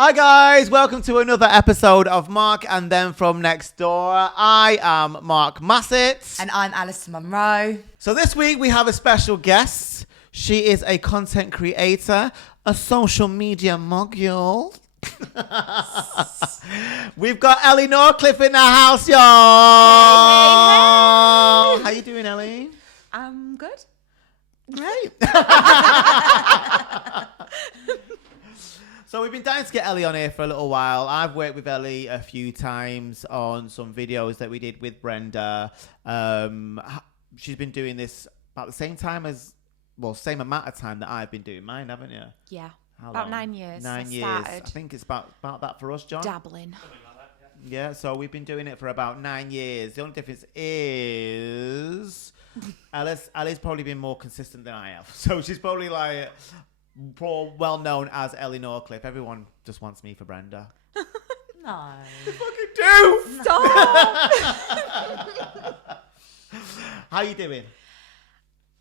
Hi guys, welcome to another episode of Mark and Them From Next Door. I am Mark Massett. And I'm Alison Monroe. So this week we have a special guest. She is a content creator, a social media mogul. We've got Ellie Norcliffe in the house, y'all. Hey. How you doing, Ellie? I'm good. Great. So we've been dying to get Ellie on here for a little while. I've worked with Ellie a few times on some videos that we did with Brenda. She's been doing this about the same time as, same amount of time that I've been doing mine, haven't you? Yeah. How about long? 9 years. 9 years. I think it's about that for us, John. Dabbling. Yeah, so we've been doing it for about 9 years. The only difference is Ellie's probably been more consistent than I have. So she's probably like well known as Ellie Norcliffe. Everyone just wants me for Brenda. No. You fucking do! Stop! How you doing?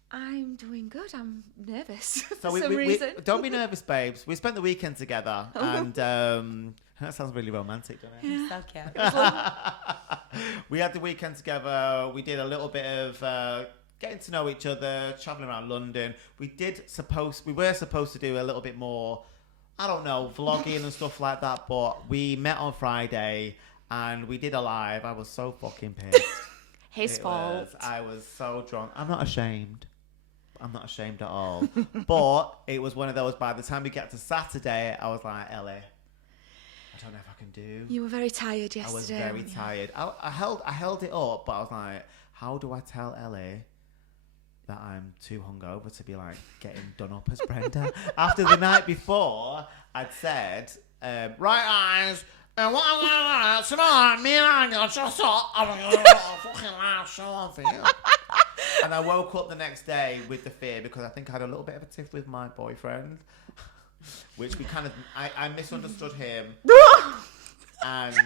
I'm doing good. I'm nervous So for some reason. don't be nervous, babes. We spent the weekend together and that sounds really romantic, doesn't it? Yeah. Okay. We had the weekend together. We did a little bit of getting to know each other, traveling around London. We were supposed to do a little bit more, I don't know, vlogging and stuff like that, but we met on Friday and we did a live. I was so fucking pissed. His fault. I was so drunk. I'm not ashamed at all. But it was one of those, by the time we get to Saturday, I was like, Ellie, I don't know if I can do. You were very tired yesterday. I was very tired. I held it up, but I was like, how do I tell Ellie that I'm too hungover to be like getting done up as Brenda? After the night before, I'd said, right guys, and what I'm gonna do tonight, me and I gonna just up, I'm gonna do a fucking live show on for you. And I woke up the next day with the fear because I think I had a little bit of a tiff with my boyfriend, which we kind of, I misunderstood him. And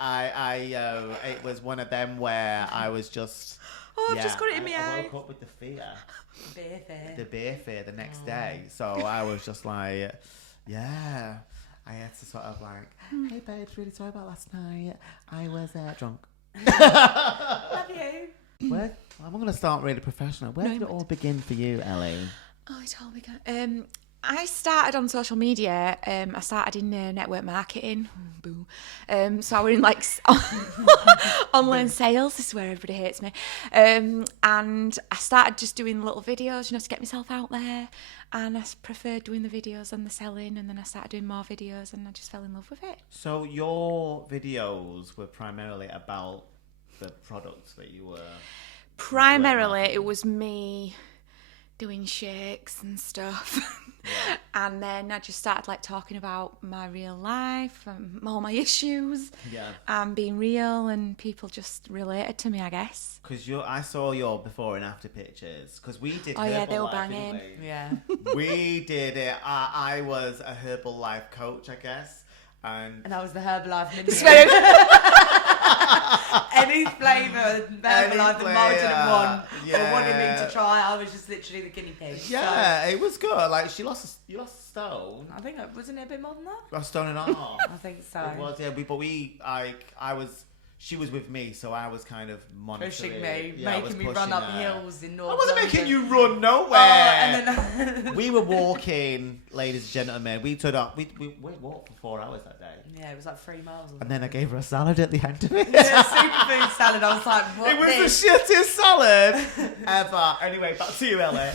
it was one of them where I was just, I've just got it in my eye. I woke up with the fear. Beer fear. The beer fear the next day. So I was just like, yeah. I had to sort of like, hey babes, really sorry about last night. I was drunk. Love you. I'm going to start really professional. Where did it all begin for you, Ellie? Oh, it all began. I started on social media. I started in network marketing. Boo. So I was in like online sales. This is where everybody hates me. And I started just doing little videos, to get myself out there. And I preferred doing the videos and the selling. And then I started doing more videos, and I just fell in love with it. So your videos were primarily about the products that you were. Primarily, it was me doing shakes and stuff. Yeah. And then I just started like talking about my real life and all my issues. Yeah. And being real, and people just related to me, I guess. Because I saw your before and after pictures. Because we did Oh yeah, they were Herbalife, banging. didn't we? Yeah. We did it. I was a Herbalife coach, I guess. And I was the Herbalife minister. Any flavour Herbalife the Martin didn't want or wanted me to try, I was just literally the guinea pig. Yeah, it was good. Like you lost a stone. I think wasn't it a bit more than that? A stone and a half. I think so. It was, yeah. She was with me, so I was kind of monitoring. Pushing me, yeah, making me run up hills in North I wasn't London. making you run nowhere. And then We were walking, ladies and gentlemen. We walked for 4 hours that day. Yeah, it was like 3 miles. And then I gave her a salad at the end of it. Yeah, superfood salad. I was like, what? It was the shittest salad ever. Anyway, back to you, Ellie.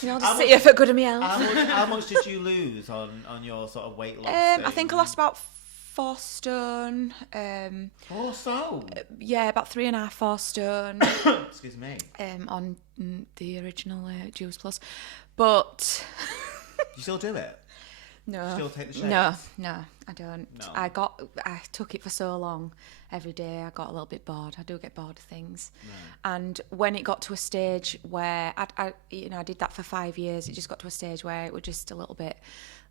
Just sit here for good of me health. How much did you lose on your sort of weight loss? I think I lost about 4 stone. 4 stone? Yeah, about 3.5, 4 stone. Excuse me. On the original Juice Plus. But You still do it? no. Still take the shakes? No, I don't. No. I took it for so long. Every day I got a little bit bored. I do get bored of things. Right. And when it got to a stage where I did that for 5 years, it just got to a stage where it was just a little bit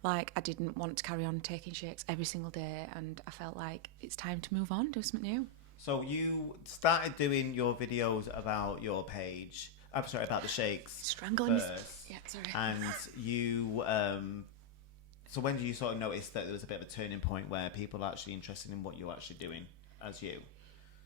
like I didn't want to carry on taking shakes every single day, and I felt like it's time to move on, do something new. So you started doing your videos about your page. I'm sorry, about the shakes. Strangling first, me. Yeah, sorry. And you So when did you sort of notice that there was a bit of a turning point where people are actually interested in what you're actually doing as you?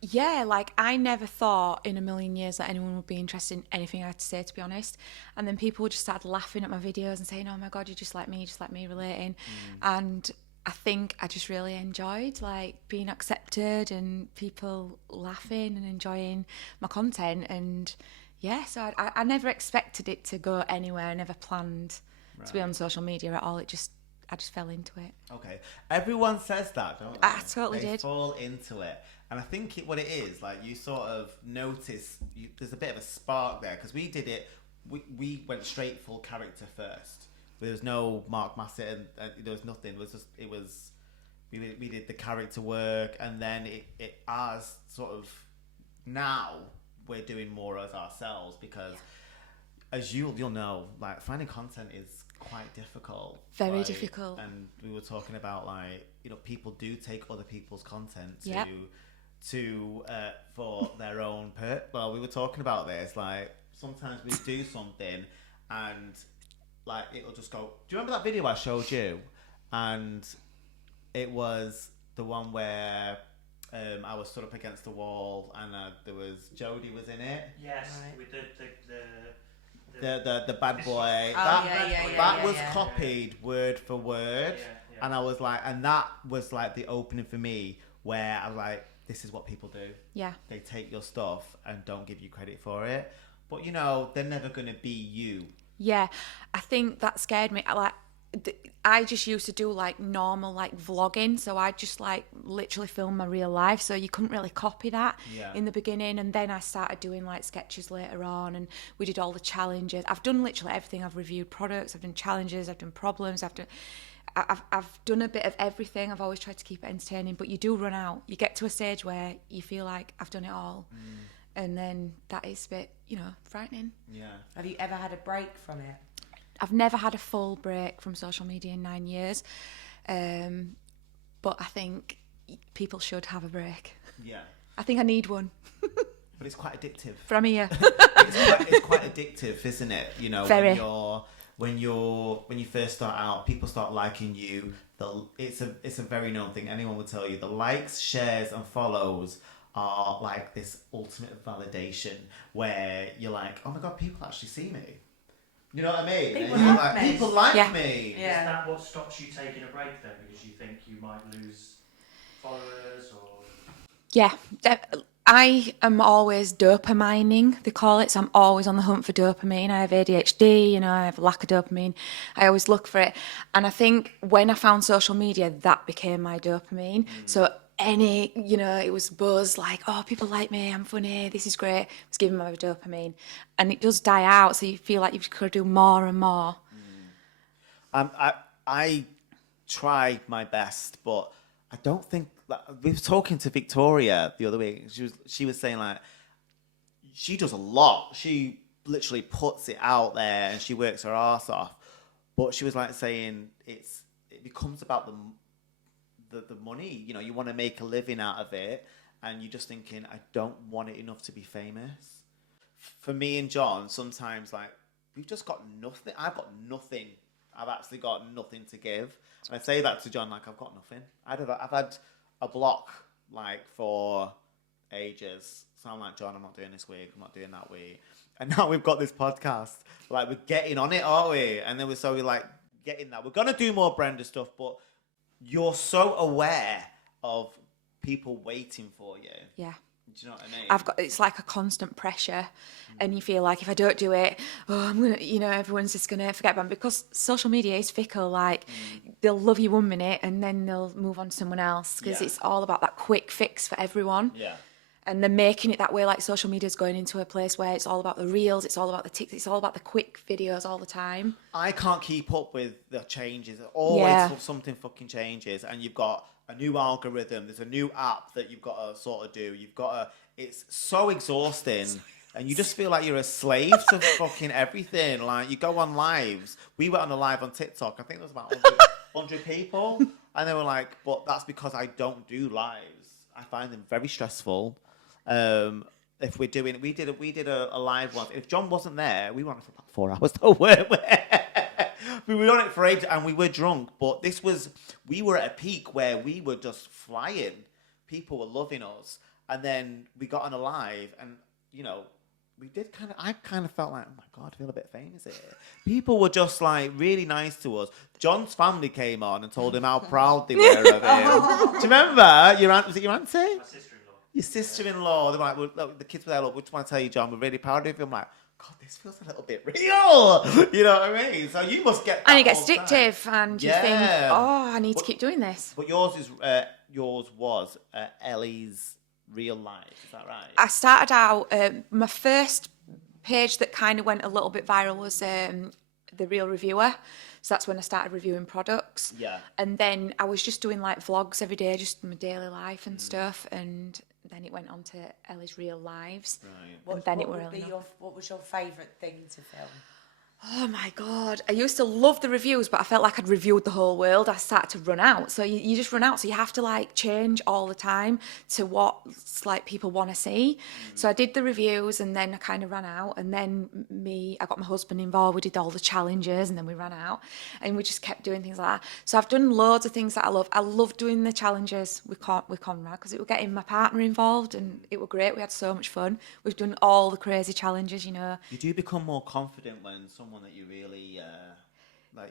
Yeah, like I never thought in a million years that anyone would be interested in anything I had to say, to be honest. And then people just started laughing at my videos and saying, "Oh my God, you're just like me, relating." And I think I just really enjoyed like being accepted and people laughing and enjoying my content. And yeah, so I never expected it to go anywhere. I never planned to be on social media at all. I just fell into it. Okay. Everyone says that, don't they? I totally they did. fall into it. And I think what it is, like, you sort of notice there's a bit of a spark there, because we did it, we went straight full character first. There was no Mark Massett, and there was nothing. We did the character work, and then it as sort of, now we're doing more as ourselves, because as you'll know, like, finding content is quite difficult. Very difficult. And we were talking about, like, people do take other people's content to for their own well, we were talking about this, like, sometimes we do something and like it'll just go, do you remember that video I showed you? And it was the one where I was stood up against the wall and there was Jodie was in it. Yes, Right. with The bad boy. Oh, That was copied word for word. Yeah. And I was like, and that was like the opening for me, where I was like, this is what people do. Yeah. They take your stuff and don't give you credit for it. But they're never going to be you. Yeah, I think that scared me. Like, I just used to do like normal like vlogging, so I just like literally film my real life. So you couldn't really copy that in the beginning, and then I started doing like sketches later on, and we did all the challenges. I've done literally everything. I've reviewed products, I've done challenges, I've done problems, I've done a bit of everything. I've always tried to keep it entertaining, but you do run out. You get to a stage where you feel like I've done it all, and then that is a bit, frightening. Yeah. Have you ever had a break from it? I've never had a full break from social media in 9 years, but I think people should have a break. Yeah. I think I need one. But it's quite addictive. From here. It's quite addictive, isn't it? Very. When you first start out, people start liking you. It's a very known thing. Anyone will tell you the likes, shares, and follows are like this ultimate validation, where you're like, oh my God, people actually see me. You know what I mean? People and you're like like, me. people like Yeah. me. Is that what stops you taking a break then? Because you think you might lose followers or... Yeah. I am always dopamining, they call it. So I'm always on the hunt for dopamine. I have ADHD, I have lack of dopamine. I always look for it. And I think when I found social media, that became my dopamine. So it was buzz, like, oh, people like me, I'm funny, this is great. It was giving me my dopamine. And it does die out, so you feel like you've got to do more and more. I tried my best, but I don't think... we were talking to Victoria the other week. She was saying, like, she does a lot. She literally puts it out there and she works her arse off. But she was like saying it becomes about the money. You want to make a living out of it, and you're just thinking, I don't want it enough to be famous. For me and John, sometimes, like, we've just got nothing. I've got nothing. I've actually got nothing to give. And I say that to John, like, I've got nothing. I've had a block, like, for ages. So I'm like, John, I'm not doing this week, I'm not doing that week. And now we've got this podcast. Like, we're getting on it, aren't we? And then we're like getting that. We're gonna do more Brenda stuff, but you're so aware of people waiting for you. Yeah. Do you know what I mean? It's like a constant pressure, and you feel like if I don't do it, I'm gonna, everyone's just gonna forget about me, because social media is fickle. Like, they'll love you 1 minute and then they'll move on to someone else, because it's all about that quick fix for everyone. Yeah. And they're making it that way. Like, social media is going into a place where it's all about the reels, it's all about the TikToks, it's all about the quick videos all the time. I can't keep up with the changes. Always something fucking changes, and you've got a new algorithm. There's a new app that you've got to sort of do. It's so exhausting, and you just feel like you're a slave to fucking everything. Like, you go on lives. We went on a live on TikTok. I think there was about 100 people, and they were like, "But that's because I don't do lives. I find them very stressful." If we did a live one. If John wasn't there, we were on for about 4 hours. Don't work. We were on it for ages and we were drunk, but we were at a peak where we were just flying. People were loving us. And then we got on a live and, I kind of felt like, oh my God, I feel a bit famous here. People were just like really nice to us. John's family came on and told him how proud they were of him. Do you remember? Was it your auntie? My sister-in-law. Your sister-in-law. They were like, look, the kids were there, look, we just want to tell you, John, we're really proud of you. I'm like, God, this feels a little bit real. You know what I mean? So you must get that And it gets all the addictive, time. and you think, I need to keep doing this. But yours was Ellie's real life. Is that right? I started out, my first page that kind of went a little bit viral was The Real Reviewer. So that's when I started reviewing products. Yeah. And then I was just doing like vlogs every day, just my daily life and stuff. And then it went on to Ellie's Real Lives. Right. And then it were really what was your favourite thing to film? Oh my God. I used to love the reviews, but I felt like I'd reviewed the whole world. I started to run out. So you just run out. So you have to like change all the time to what like people want to see. So I did the reviews and then I kind of ran out. And then I got my husband involved. We did all the challenges and then we ran out. And we just kept doing things like that. So I've done loads of things that I love. I love doing the challenges with Conrad because it was getting my partner involved and it was great. We had so much fun. We've done all the crazy challenges, You do become more confident when someone that you really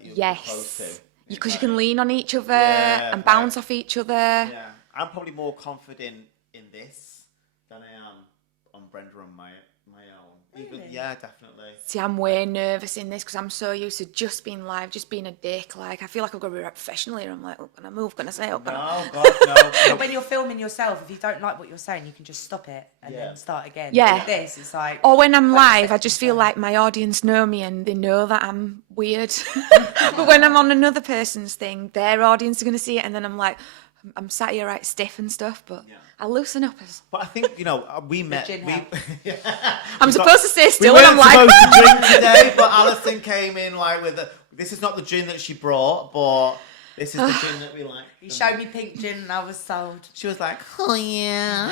you're close to. Because you can lean on each other and bounce off each other. Yeah, I'm probably more confident in this than I am on Brenda on my own. Really? Yeah, definitely. See, I'm way nervous in this because I'm so used to just being live, just being a dick. Like, I feel like I've got to be right professional here. I'm like, oh, can I move? Can I say? Oh, no, God, no. But when you're filming yourself, if you don't like what you're saying, you can just stop it and then start again. Yeah. With this, it's like... Or when I'm live, I just feel like my audience know me and they know that I'm weird. But when I'm on another person's thing, their audience are going to see it and then I'm like... I'm sat here right stiff and stuff, but I loosen up. But I think, we met... I'm supposed to stay still we and I'm like... supposed to drink today, but Alison came in like with... This is not the gin that she brought, but this is the gin that we like. He showed me pink gin and I was sold. She was like, oh yeah.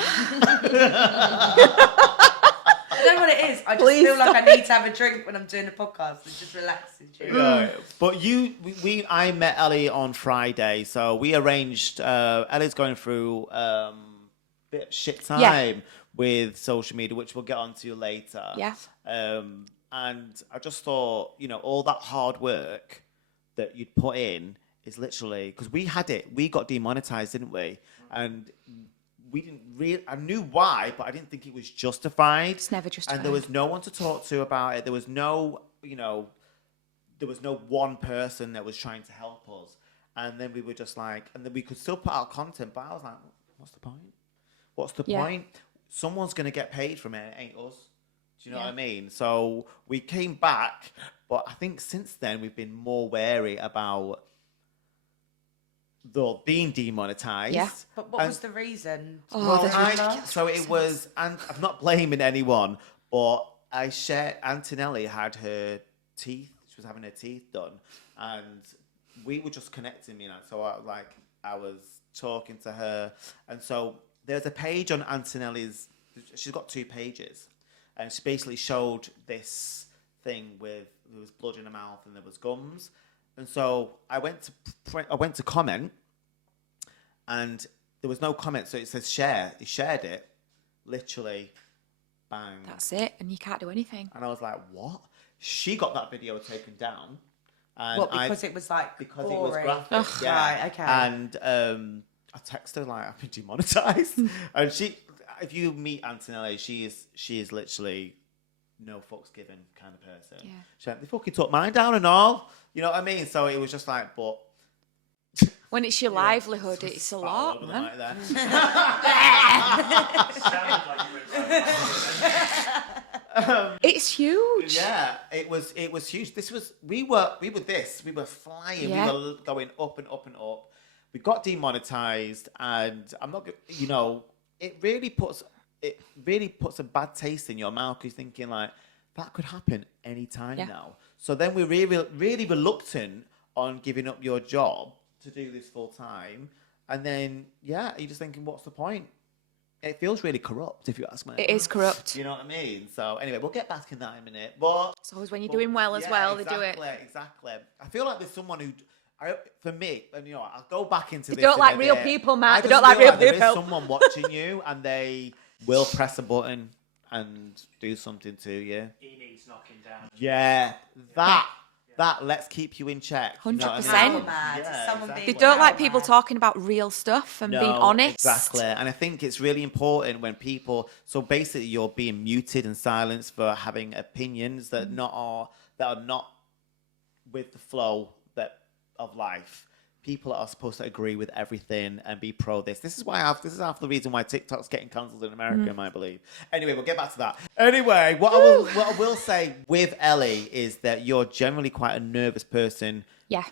I don't know what it is. I just feel like I need to have a drink when I'm doing a podcast. It just relaxes you. Right. But I met Ellie on Friday, so we arranged. Ellie's going through a bit of shit time with social media, which we'll get onto later. Yeah. And I just thought, all that hard work that you'd put in is literally because we got demonetized, didn't we? And we didn't really... I knew why, but I didn't think it was justified. It's never justified. And there was no one to talk to about it. There was no, there was no one person that was trying to help us. And then we were just like... And then we could still put out content, but I was like, what's the point? What's the point? Someone's going to get paid from it. It ain't us. Do you know what I mean? So we came back, but I think since then we've been more wary about... being demonetized. Yeah. But what was the reason? So it was, and I'm not blaming anyone, but Antonelli had her teeth, she was having her teeth done, and we were just connecting, so I was talking to her, and so there's a page on Antonelli's, she's got 2 pages, and she basically showed this thing there was blood in her mouth and there was gums. And so I went to comment, and there was no comment. So it says share. He shared it, literally, bang. That's it, and you can't do anything. And I was like, what? She got that video taken down. And because it was like because gory. it was graphic. Ugh. Yeah. Right, okay. And I texted her like, I've been demonetized. And if you meet Antonelli, she is literally no fucks given kind of person. Yeah. She's like, they fucking took mine down and all. You know what I mean? So it was just like, but... When it's your livelihood, it's a lot, man. Like that. It's huge. Yeah, it was huge. We were flying. Yeah. We were going up and up and up. We got demonetized, and I'm not, it really puts a bad taste in your mouth because you're thinking like that could happen any time now. So then we're really reluctant on giving up your job to do this full time, and then you're just thinking, what's the point? it feels really corrupt, if you ask me. It is corrupt. You know what I mean? So anyway, we'll get back in that in a minute. But It's always when you're doing well as well, they do it. Exactly. I feel like there's someone who, for me, and you know, I'll go back into They this. don't like in a real bit. people, I Matt. They just don't like feel real there people. is someone watching you, and they will press a button and do something to you. He needs knocking down. Yeah, that let's keep you in check. You know what 100%. I mean? Mad. Someone being They don't wow like people mad. talking about real stuff and being honest. Exactly. And I think it's really important when people, so basically you're being muted and silenced for having opinions that are not with the flow of life. People are supposed to agree with everything and be pro this. This is half the reason why TikTok's getting cancelled in America, I believe. Anyway, we'll get back to that. Anyway, what I will say with Ellie is that you're generally quite a nervous person. Yeah.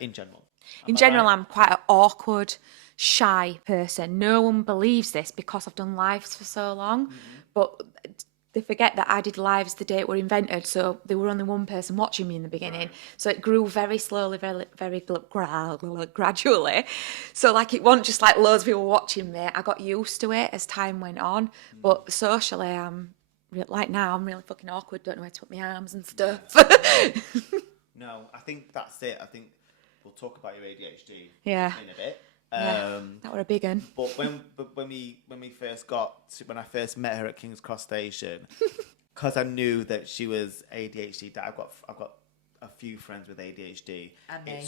In general. In general, I'm quite an awkward, shy person. No one believes this because I've done lives for so long. But they forget that I did lives the day it were invented, so there were only one person watching me in the beginning. So it grew very slowly, very gradually. So like it wasn't just like loads of people watching me. I got used to it as time went on. But socially, like now, I'm really fucking awkward. Don't know where to put my arms and stuff. No, I think that's it. I think we'll talk about your ADHD Yeah. in a bit. Yeah, that were a big one. But when I first met her at King's Cross Station, because I knew that she was ADHD. I've got a few friends with ADHD. And me.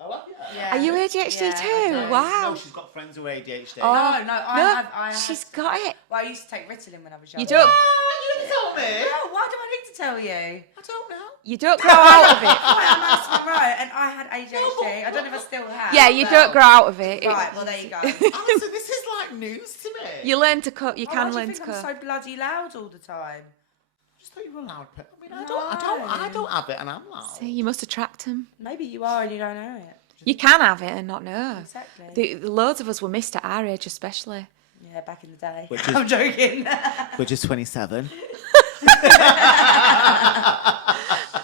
Oh, have you? Yeah. Are you ADHD Yeah, too? I do. Wow. No, she's got friends who are ADHD. No, I have. She's got it. Well, I used to take Ritalin when I was young. You don't. You didn't tell me. No, why do I need to tell you? I don't know. You don't grow out of it. I'm Alison Monroe, and I had ADHD. I don't know if I still have. Yeah, you but- don't grow out of it. Right, well, there you go. Alison, this is like news to me. You learn to cut. You Why can do you learn to think I'm cut. so bloody loud all the time? I just thought you were a loud person. I mean, No. I don't have it, and I'm loud. See, you must attract them. Maybe you are and you don't know it. You can have it and not know. Exactly. Loads of us were missed at our age, especially. Yeah, back in the day. Which is- I'm joking. Which is 27.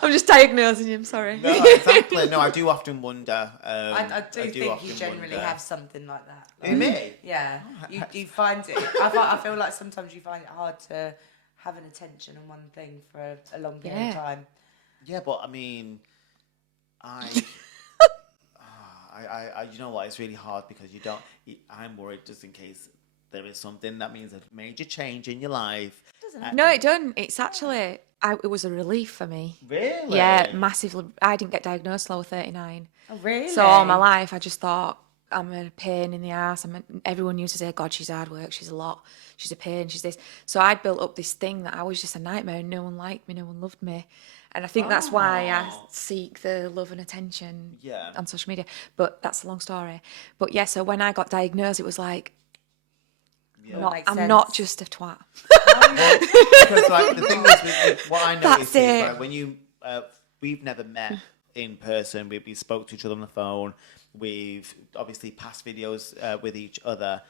I'm just diagnosing you. I'm sorry. No, exactly. No, I do often wonder. I do think you often generally wonder. have something like that. Who, me? Yeah, you find it. I feel like sometimes you find it hard to have an attention on one thing for a long period of time. Yeah, but I mean, you know what? It's really hard because you don't. I'm worried just in case there is something that means a major change in your life. No, it don't. It's actually. It was a relief for me. Really? Yeah, massively. I didn't get diagnosed till I was 39. Oh, really? So all my life, I just thought I'm a pain in the ass. Everyone used to say, "God, she's hard work. She's a lot. She's a pain. She's this." So I'd built up this thing that I was just a nightmare. No one liked me. No one loved me. And I think that's why I seek the love and attention on social media. But that's a long story. But yeah, so when I got diagnosed, it was like, I'm not just a twat. Because like the thing is, with what I noticed is like when you, we've never met in person. We spoke to each other on the phone. We've obviously passed videos with each other.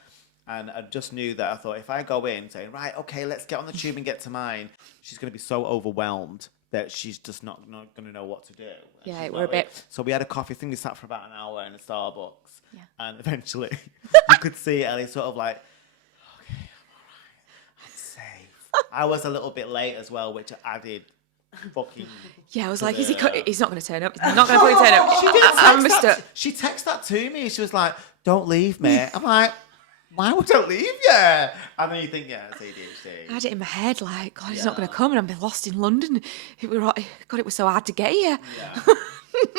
And I just knew that I thought if I go in saying, right, okay, let's get on the tube and get to mine, she's going to be so overwhelmed that she's just not going to know what to do. Yeah, it were a bit. So we had a coffee. I think we sat for about an hour in a Starbucks. Yeah. And eventually you could see Ellie sort of like, okay, I'm all right. I'm safe. I was a little bit late as well, which added fucking... Yeah, I was like, he's not going to turn up. He's not going to fucking turn up. She did I missed it. She texted that to me. She was like, don't leave me. I'm like... Why would I leave you? And then you think, yeah, it's ADHD. I had it in my head, like, God, he's not going to come, and I'm lost in London. God, it was so hard to get here. Yeah.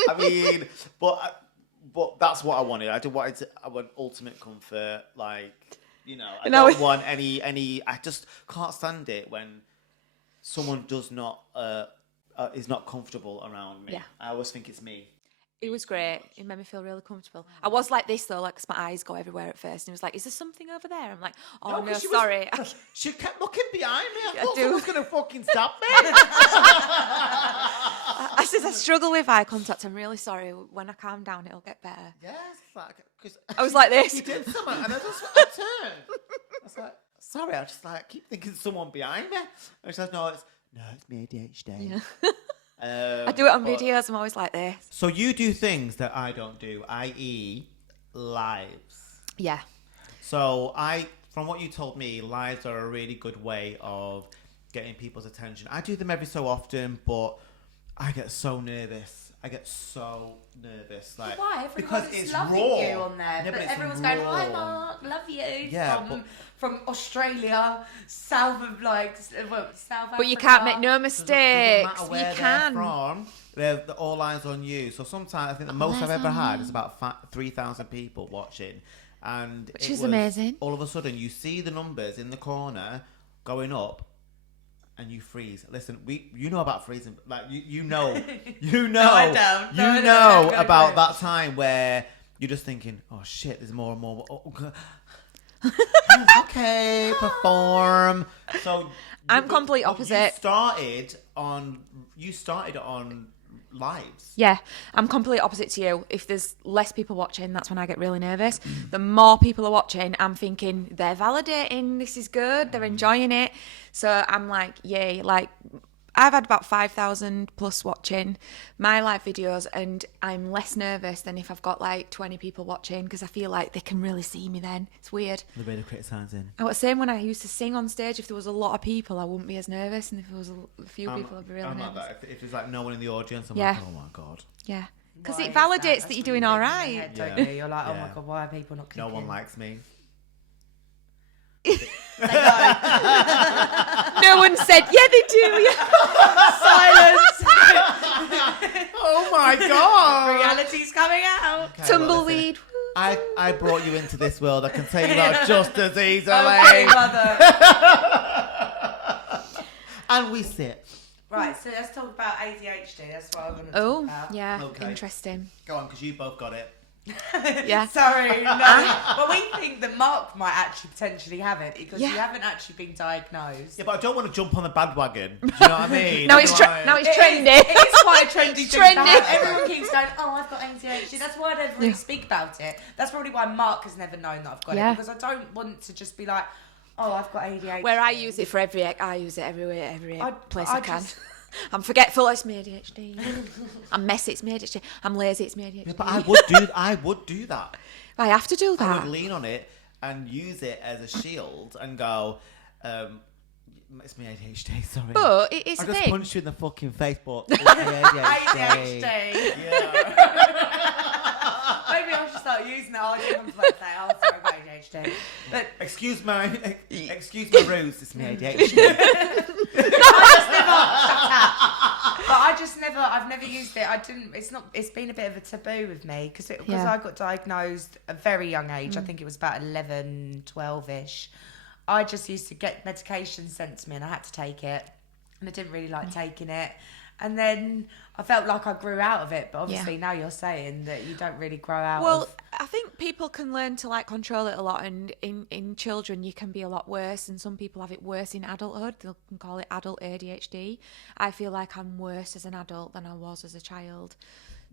I mean, but that's what I wanted. I want ultimate comfort. Like, you know, I don't want any. I just can't stand it when someone does not is not comfortable around me. Yeah. I always think it's me. It was great. It made me feel really comfortable. I was like this though, like 'cause my eyes go everywhere at first. And he was like, "Is there something over there?" I'm like, "Oh no, sorry." She kept looking behind me. I I thought do. someone was going to fucking stop me. I said I struggle with eye contact. I'm really sorry. When I calm down, it'll get better. Yes, like because I was like this. You did something, and I turned. I was like, sorry. I just like keep thinking someone behind me. And she says, no, it's me ADHD. Yeah. I do it on videos. I'm always like this. So you do things that I don't do, i.e., lives. Yeah. So from what you told me, lives are a really good way of getting people's attention. I do them every so often, but I get so nervous. Like, why? Because Everyone's it's loving raw. you on there. Yeah, but it's everyone's going, raw. hi Mark, love you. Yeah, from Australia, south of like, South Africa. But you can't make no Doesn't mistakes. matter You where they're can. from. They're all eyes on you. So sometimes I think the most I've ever had is about 3,000 people watching, and Which it is was amazing. All of a sudden, you see the numbers in the corner going up, and you freeze. Listen, you know about freezing. Like you know, I don't. No, you I know don't. about that time where you're just thinking, oh shit, there's more and more. Oh, God. Okay, perform. So I'm complete but opposite. You started on lives. Yeah, I'm completely opposite to you. If there's less people watching, that's when I get really nervous. The more people are watching, I'm thinking they're validating, this is good, they're enjoying it. So I'm like, yay. Like, I've had about 5,000 plus watching my live videos, and I'm less nervous than if I've got like 20 people watching, because I feel like they can really see me then. It's weird. The way to criticising. I was saying when I used to sing on stage, if there was a lot of people, I wouldn't be as nervous, and if there was a few people, I'd be really I'm nervous. like that. If there's like no one in the audience, I'm Yeah. like, oh my God. Yeah, because Why it is validates That's that you're what doing you all think in your right. head, don't Yeah. you? You're like, oh my Yeah. God, why are people not No clicking? one likes me. No one said, yeah, they do. Silence. Oh my God. Reality's coming out. Okay, well, Tumbleweed. listen, I brought you into this world. I can tell you that just as easily. Okay, mother. And we sit. Right, so let's talk about ADHD. That's what I want to talk Oh, about. yeah, Okay. interesting. Go on, because you both got it. Yeah. Sorry, no. But we think that Mark might actually potentially have it because Yeah. you haven't actually been diagnosed. Yeah, but I don't want to jump on the bandwagon. Do you know what I mean? Now it's Like- now it's It is- trendy. It is quite a trendy thing to trendy. have. Everyone keeps going, oh, I've got ADHD. That's why I don't really speak about it. That's probably why Mark has never known that I've got Yeah. it, because I don't want to just be like, oh, I've got ADHD. Where I use it for I use it everywhere, every place I can. just- I'm forgetful, it's my ADHD. I'm messy, it's my ADHD. I'm lazy, it's my ADHD. Yeah, but I would do that. I have to do I that. would lean on it and use it as a shield and go, it's my ADHD, sorry. But it is I a just thing. punched you in the fucking face, but it's my ADHD. ADHD. Yeah. Maybe I should start using it. I'll just come to work and say, oh, sorry, I've got ADHD. But Excuse my ruse, it's my ADHD. I've never used it. It's been a bit of a taboo with me because Yeah. I got diagnosed at a very young age. I think it was about 11, 12-ish. I just used to get medication sent to me and I had to take it. And I didn't really like taking it. And then I felt like I grew out of it. But obviously now you're saying that you don't really grow out Well, of... I think people can learn to like control it a lot, and in children you can be a lot worse, and some people have it worse in adulthood. They can call it adult ADHD. I feel like I'm worse as an adult than I was as a child.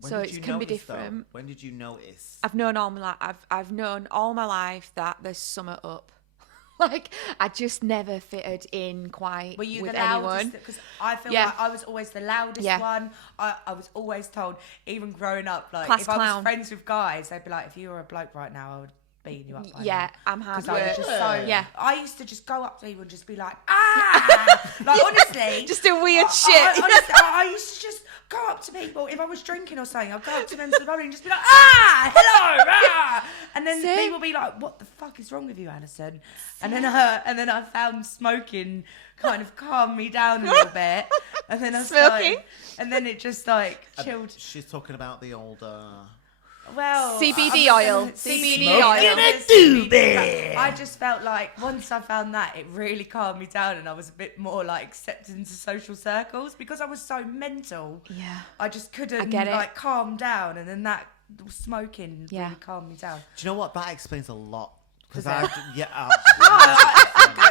So it can be different. When did you notice? I've known all my life. I've known all my life that there's something up. Like I just never fitted in quite Were you with the loudest? anyone. Because I feel Yeah. like I was always the loudest Yeah. one. I was always told, even growing up, like Class if I was clown. friends with guys, they'd be like, if you were a bloke right now, I would beat you up. By Yeah, I'm hard Because I was work. just so... Yeah. I used to just go up to people and just be like, ah! Like, honestly... Just do weird shit. I used to just go up to people, if I was drinking or something, I'd go up to them slowly and just be like, ah! Hello! Ah! And then See? people would be like, what the fuck is wrong with you, Alison? And then I found smoking kind of calmed me down a little bit. And then I started... Smoking? And then it just, like, chilled... She's talking about the old... Well, CBD I'm not oil. gonna- CBD Smoking oil. a doobie. I just felt like once I found that, it really calmed me down, and I was a bit more like accepted into social circles because I was so mental. Yeah. I just couldn't get it. like calm down, and then that smoking Yeah. really calmed me down. Do you know what? That explains a lot. Because Does I... it? Yeah.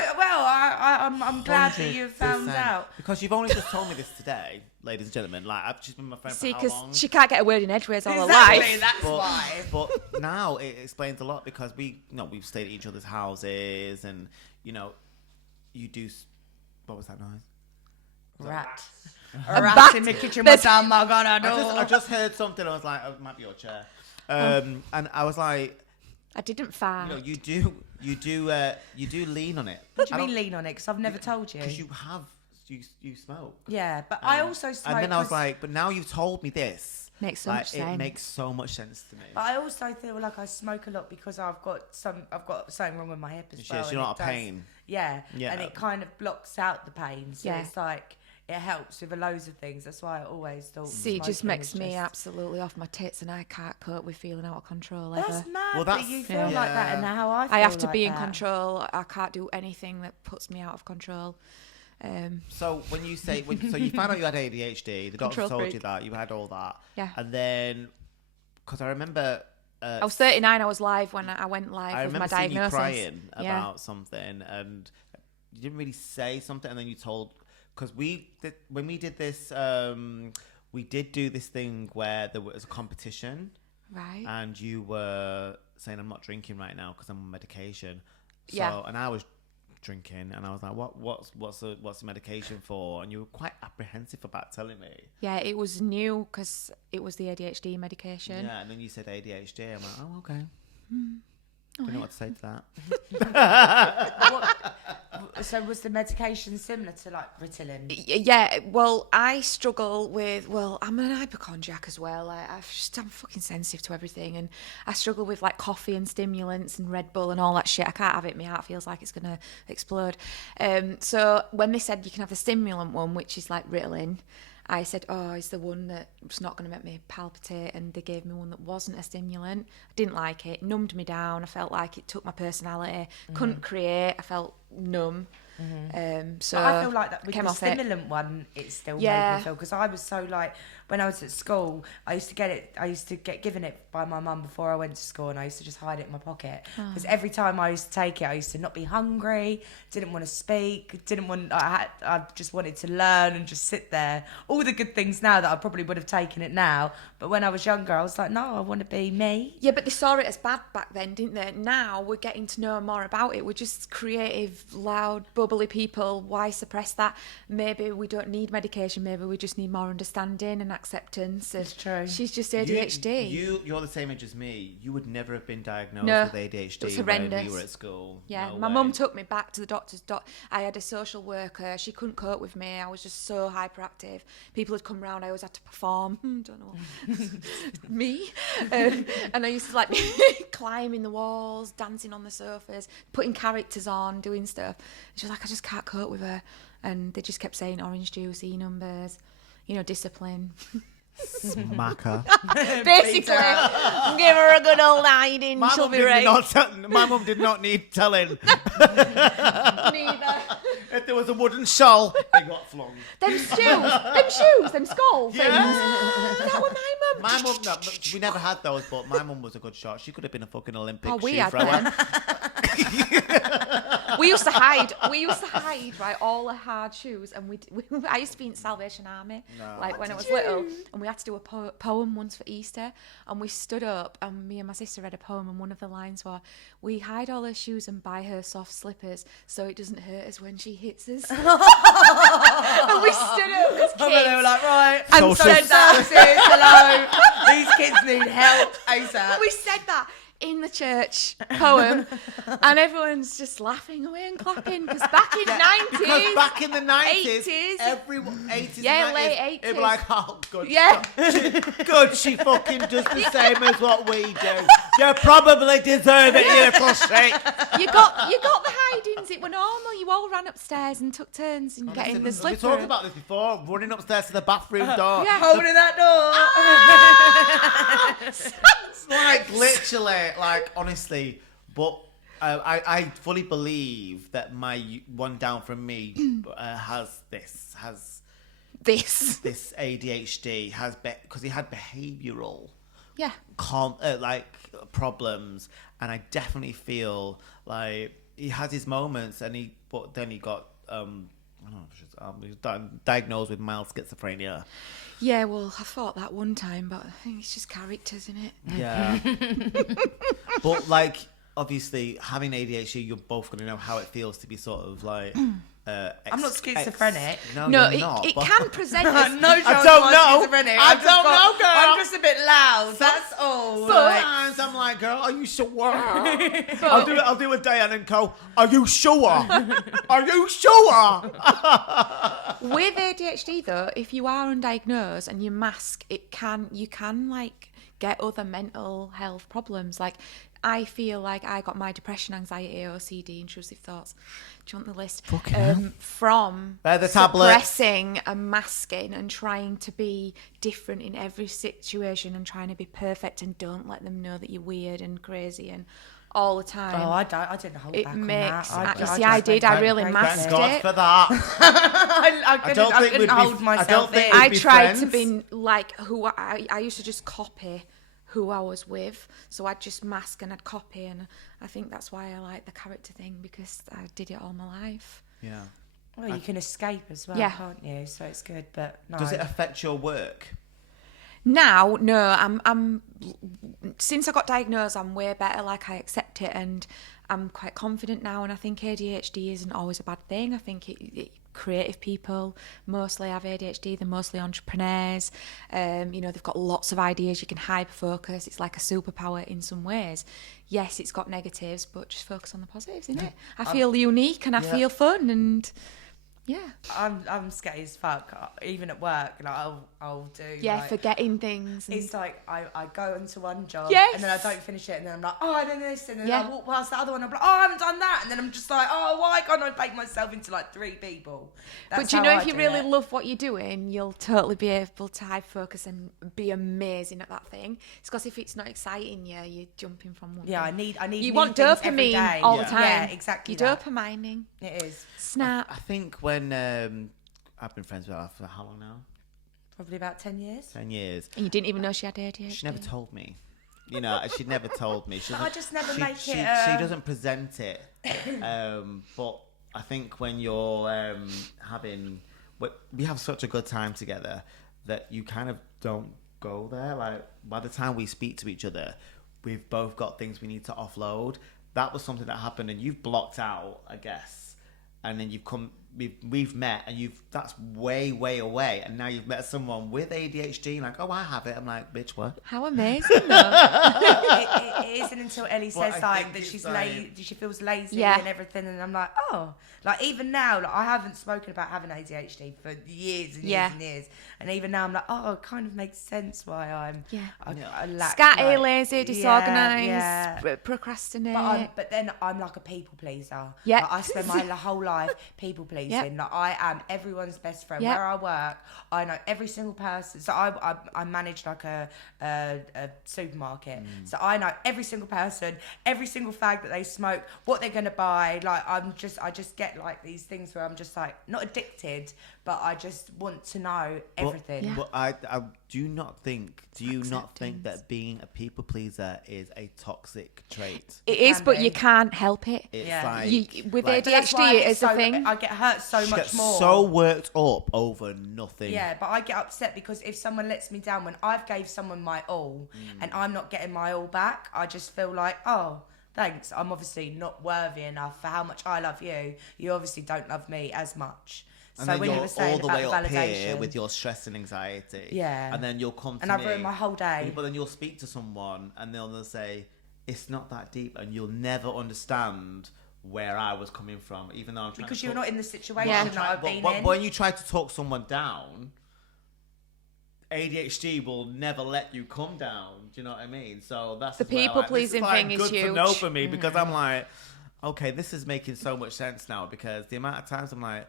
I'm glad that you found 100%. out. Because you've only just told me this today, ladies and gentlemen. Like, she's been my friend See, for how because long? she can't get a word in edgeways all her Exactly, life. that's But, why. but now it explains a lot because we've stayed at each other's houses and, you do... What was that noise? Rat. A A rat bat. in the kitchen There's- was down my god I just heard something. I was like, oh, it might be your chair. And I was like, I didn't fart. You do lean on it. What do you mean lean on it? Because I've never told you. Because you smoke. Yeah, but I also smoke. And then I was like, but now you've told me this. Makes so much sense. It makes so much sense to me. But I also feel like I smoke a lot because I've got something wrong with my hip as well. Yes, you're not a pain. Yeah, Yeah. and it kind of blocks out the pain. So Yeah. it's like it helps with loads of things. That's why I always thought. See, it just smoking makes is me just- absolutely off my tits, and I can't cope with feeling out of control ever. That's mad Well, that you feel yeah. like that, and how I feel I have to like be in that. control. I can't do anything that puts me out of control. So when you say so you found out you had ADHD, the doctor Control told freak. you that you had all that. Yeah. And then, because I remember. I was 39. I was live when I went live I with my remember seeing you diagnosis. crying Yeah. about something, and you didn't really say something, and then you told because when we did this, we did do this thing where there was a competition, Right. and you were saying I'm not drinking right now because I'm on medication. So, Yeah. and I was drinking, and I was like, what's the medication for? And you were quite apprehensive about telling me. Yeah, it was new because it was the ADHD medication. Yeah, and then you said ADHD. I'm like, oh, okay. Don't know what to say to that. So was the medication similar to like Ritalin? Yeah, well, I struggle with, I'm an hypochondriac as well. I'm fucking sensitive to everything. And I struggle with like coffee and stimulants and Red Bull and all that shit. I can't have it. My heart feels like it's going to explode. So when they said you can have the stimulant one, which is like Ritalin, I said, oh, it's the one that's not going to make me palpitate. And they gave me one that wasn't a stimulant. I didn't like it. Numbed me down. I felt like it took my personality. Couldn't create. I felt numb. So But I feel like that with came the off it. stimulant one, it still made Yeah. me feel, because I was so like, when I was at school, I used to get given it by my mum before I went to school, and I used to just hide it in my pocket, because every time I used to take it, I used to not be hungry, didn't want to speak, I just wanted to learn and just sit there. All the good things now that I probably would have taken it now, but when I was younger, I was like, no, I want to be me. Yeah, but they saw it as bad back then, didn't they? Now we're getting to know more about it. We're just creative, loud, bubbly people. Why suppress that? Maybe we don't need medication. Maybe we just need more understanding and acceptance. It's true. She's just ADHD. You're the same age as me. You would never have been diagnosed No, with ADHD it was when horrendous. we were at school. Yeah, No my way. mum took me back to the doctor's. I had a social worker. She couldn't cope with me. I was just so hyperactive. People had come round. I always had to perform. Don't know. Me. And I used to like climbing the walls, dancing on the sofas, putting characters on, doing stuff. She was like, I just can't cope with her. And they just kept saying orange juice, E numbers, discipline. Smacker. Basically, give her a good old hiding. My She'll mum be did right. my mum did not need telling. Neither. If there was a wooden shawl, they got flung. Them shoes, them skull things. That were my mum. My mum, no, but we never had those, but my mum was a good shot. She could have been a fucking Olympic Oh, we shoe had thrower. them. We used to hide, right, all the hard shoes, and I used to be in Salvation Army, like when I was little, and we had to do a poem once for Easter, and we stood up, and me and my sister read a poem, and one of the lines were, we hide all her shoes and buy her soft slippers, so it doesn't hurt us when she hits us. And we stood up as kids. And they were like, right, And said that, sis, hello, these kids need help ASAP. we said that in the church poem, and everyone's just laughing away and clapping, because back in 90s, Because back in the 90s, 80s. everyone, 80s, Yeah, 90s, late it'd be 80s. like, oh, good. Yeah. Good, she fucking does the same as what we do. You probably deserve it, you little shit. you got the hidings. It were normal. You all ran upstairs and took turns in getting the We slipper. talked about this before, running upstairs to the bathroom door. Yeah. Holding that door. Like, literally, like, honestly, but I fully believe that my one down from me has this ADHD, because he had behavioural Yeah. problems, and I definitely feel like he has his moments, but then he got he was diagnosed with mild schizophrenia. Yeah, well, I thought that one time, but I think it's just characters, in it? Yeah. But like, obviously, having ADHD, you're both going to know how it feels to be sort of like I'm not schizophrenic. No, No, you're not. it but- can present No, as... John, I don't know. schizophrenic. I I've just don't got- know, girl. I'm just a bit loud. That's all. Sometimes I'm like, girl, are you sure? I'll do a day and then go, are you sure? Are you sure? With ADHD though, if you are undiagnosed and you mask, you can like get other mental health problems. Like I feel like I got my depression, anxiety, OCD, intrusive thoughts. Do you want the list? From They're the tablets. suppressing and masking and trying to be different in every situation and trying to be perfect and don't let them know that you're weird and crazy and all the time. Oh, I didn't hold It back on makes. that. You see, I did. I really crazy. masked Thank God it. for that. I couldn't hold myself in. we'd I be tried to friends. be like who I used to just copy who I was with, so I'd just mask and I'd copy, and I think that's why I like the character thing, because I did it all my life. Yeah. Well, you can escape as well, Yeah. can't you? So it's good, but no. Does it affect your work? Now, no, I'm since I got diagnosed, I'm way better. Like I accept it, and I'm quite confident now. And I think ADHD isn't always a bad thing. I think creative people mostly have ADHD. They're mostly entrepreneurs. They've got lots of ideas. You can hyper focus. It's like a superpower in some ways. Yes, it's got negatives, but just focus on the positives, innit? I feel unique and I feel fun, and yeah. I'm scatty as fuck. Even at work, like I'll do. Yeah, like, forgetting things. It's like I go into one job Yes. and then I don't finish it, and then I'm like, oh, I done this, and then Yeah. I walk past the other one, and I'm like, oh, I haven't done that, and then I'm just like, oh, why can't I make myself into like 3 people? That's But do you how know, I if you do really it. love what you're doing, you'll totally be able to hyper focus and be amazing at that thing. It's because if it's not exciting you, you're jumping from one Yeah, I thing. need. You new want things every dopamine day. all the Yeah. time. Yeah, exactly. You're that. dopamining. It is Snap. I think when I've been friends with her for how long now? probably about 10 years. 10 years. And you didn't even know she had ADHD. She never told me. She never told me. She I doesn't- just never she, make she, it. She doesn't present it. But I think when you're we have such a good time together that you kind of don't go there. Like by the time we speak to each other, we've both got things we need to offload. That was something that happened, and you've blocked out, I guess. And then we've met, and that's way away, and now you've met someone with ADHD, like, oh, I have it. I'm like, bitch, what? How amazing, though. It isn't until Ellie Well, says I like think that it's she's like- lazy, she feels lazy Yeah. and everything, and I'm like, oh, like even now, like I haven't spoken about having ADHD for years and years Yeah. and years, and even now I'm like, oh, it kind of makes sense why I lack Scatty, like- lazy, Yeah, disorganised, yeah. procrastinate. But then I'm like a people pleaser. Yeah. Like, I spend my whole life people pleasing. Yeah. Like I am everyone's best friend. Yeah. Where I work, I know every single person. So I manage like a supermarket. So I know every single person, every single fag that they smoke, what they're gonna buy. Like I just get like these things where I'm just like not addicted, but I just want to know everything. Yeah. But I do not think. Do you not think Acceptance. that being a people pleaser is a toxic trait? It is, can but be. you can't help it. It's Yeah. like With like, But that's why ADHD, it is a I thing. get hurt so she much gets more. so worked up over nothing. Yeah, but I get upset because if someone lets me down when I've gave someone my all and I'm not getting my all back, I just feel like, oh, thanks. I'm obviously not worthy enough for how much I love you. You obviously don't love me as much. And So then when you're you were saying all the about way the up validation, here with your stress and anxiety. Yeah. And then you'll come to and me. I've ruined my whole day. But then you'll speak to someone and they'll say, it's not that deep, and you'll never understand where I was coming from, even though I'm trying Because to you're talk- not in the situation Yeah. that I've been but in. when you try to talk someone down, ADHD will never let you come down. Do you know what I mean? So that's The just where, like, people-pleasing this is, thing like, is good to know huge. for me, because I'm like, okay, this is making so much sense now, because the amount of times I'm like,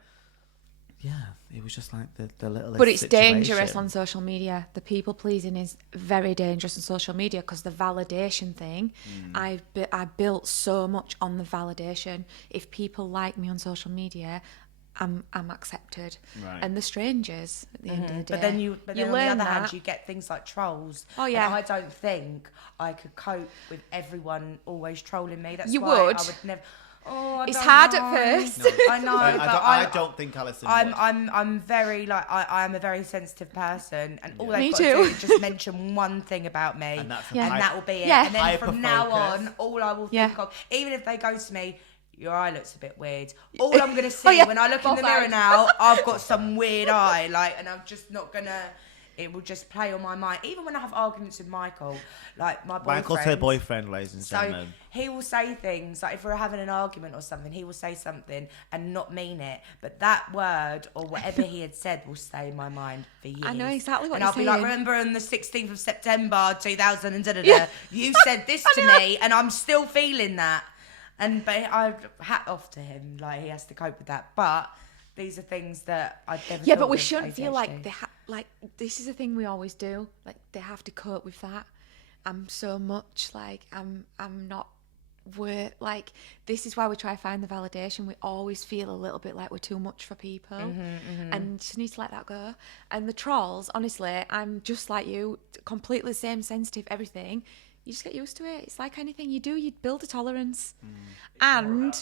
yeah, it was just like the little. But it's dangerous on social media. The people pleasing is very dangerous on social media because the validation thing. I built so much on the validation. If people like me on social media, I'm accepted. Right. And the strangers at the end of the day. But then on the learn other hand, that. you get things like trolls. Oh, yeah. And I don't think I could cope with everyone always trolling me. That's You why would. I would never. Oh, I It's don't hard at know. first. No, I know, but I don't think Alison would. I'm very like I am a very sensitive person, and all they've Me got too. to do is just mention one thing about me, And that's Yeah. and that will be it. Yeah. And then from now Hyper-focus. on, all I will Yeah. think of, even if they go to me, your eye looks a bit weird. All I'm gonna see when I look in the mirror now, I've got some weird eye, like, and I'm just not gonna. It will just play on my mind. Even when I have arguments with Michael, like my boyfriend. Michael's her boyfriend, ladies and gentlemen. So he will say things, like if we're having an argument or something, he will say something and not mean it. But that word or whatever he had said will stay in my mind for years. I know exactly what and you're I'll saying. be like, remember on the 16th of September 2000 and da-da-da, you said this to me and I'm still feeling that. But I hat off to him, like he has to cope with that. But these are things that I'd never Yeah, thought but we with shouldn't feel like ADHD. like this is a thing we always do. Like they have to cope with that. I'm so much like I'm not worth like this is why we try to find the validation. We always feel a little bit like we're too much for people, and just need to let that go. And the trolls, honestly, I'm just like you, completely same, sensitive, everything. You just get used to it. It's like anything you do, you build a tolerance, and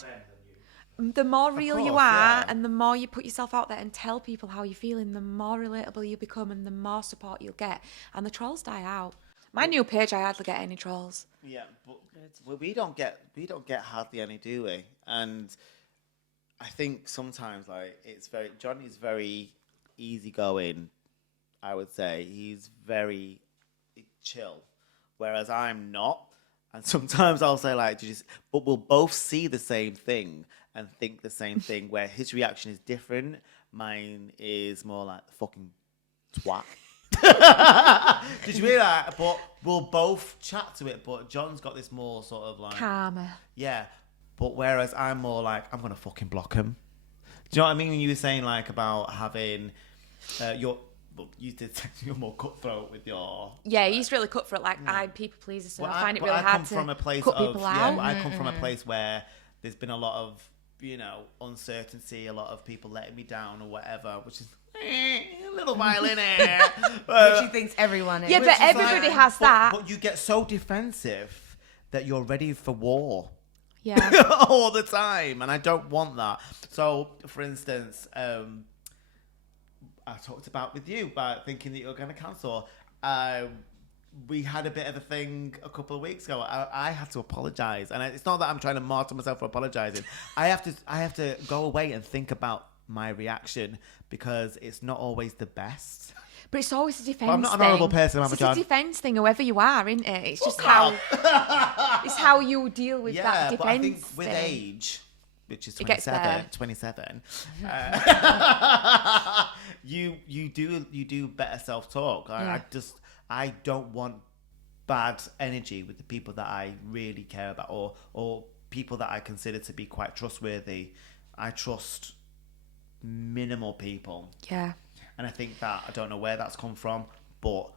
the more real you are and the more you put yourself out there and tell people how you're feeling, the more relatable you become and the more support you'll get, and the trolls die out. My new page, I hardly get any trolls. Yeah, but we don't get hardly any, do we? And I think sometimes like Johnny's very easygoing. I would say he's very chill, whereas I'm not. And sometimes I'll say like, but we'll both see the same thing and think the same thing. Where his reaction is different, mine is more like the fucking twat. Did you hear that? But we'll both chat to it. But John's got this more sort of like Karma. Yeah, but whereas I'm more like I'm gonna fucking block him. Do you know what I mean? When you were saying like about having you did you're more cutthroat with your. Yeah, he's really cutthroat. Like I'm people pleaser, so I find it really hard to cut people out. Yeah, I come from a place where there's been a lot of uncertainty, a lot of people letting me down or whatever, which is a little violin here. Which he thinks everyone is. Yeah, but everybody has that. But you get so defensive that you're ready for war. Yeah. All the time, and I don't want that. So, for instance, I talked about with you about thinking that you were going to cancel. We had a bit of a thing a couple of weeks ago. I had to apologise, and it's not that I'm trying to martyr myself for apologising. I have to go away and think about my reaction because it's not always the best. But it's always a defence thing. I'm not an horrible person, Mama John. It's a defence thing, whoever you are, isn't it? It's just how it's how you deal with that defence. But I think with age, which is 27, you do better self-talk. I don't want bad energy with the people that I really care about or people that I consider to be quite trustworthy. I trust minimal people. Yeah. And I think that, I don't know where that's come from, but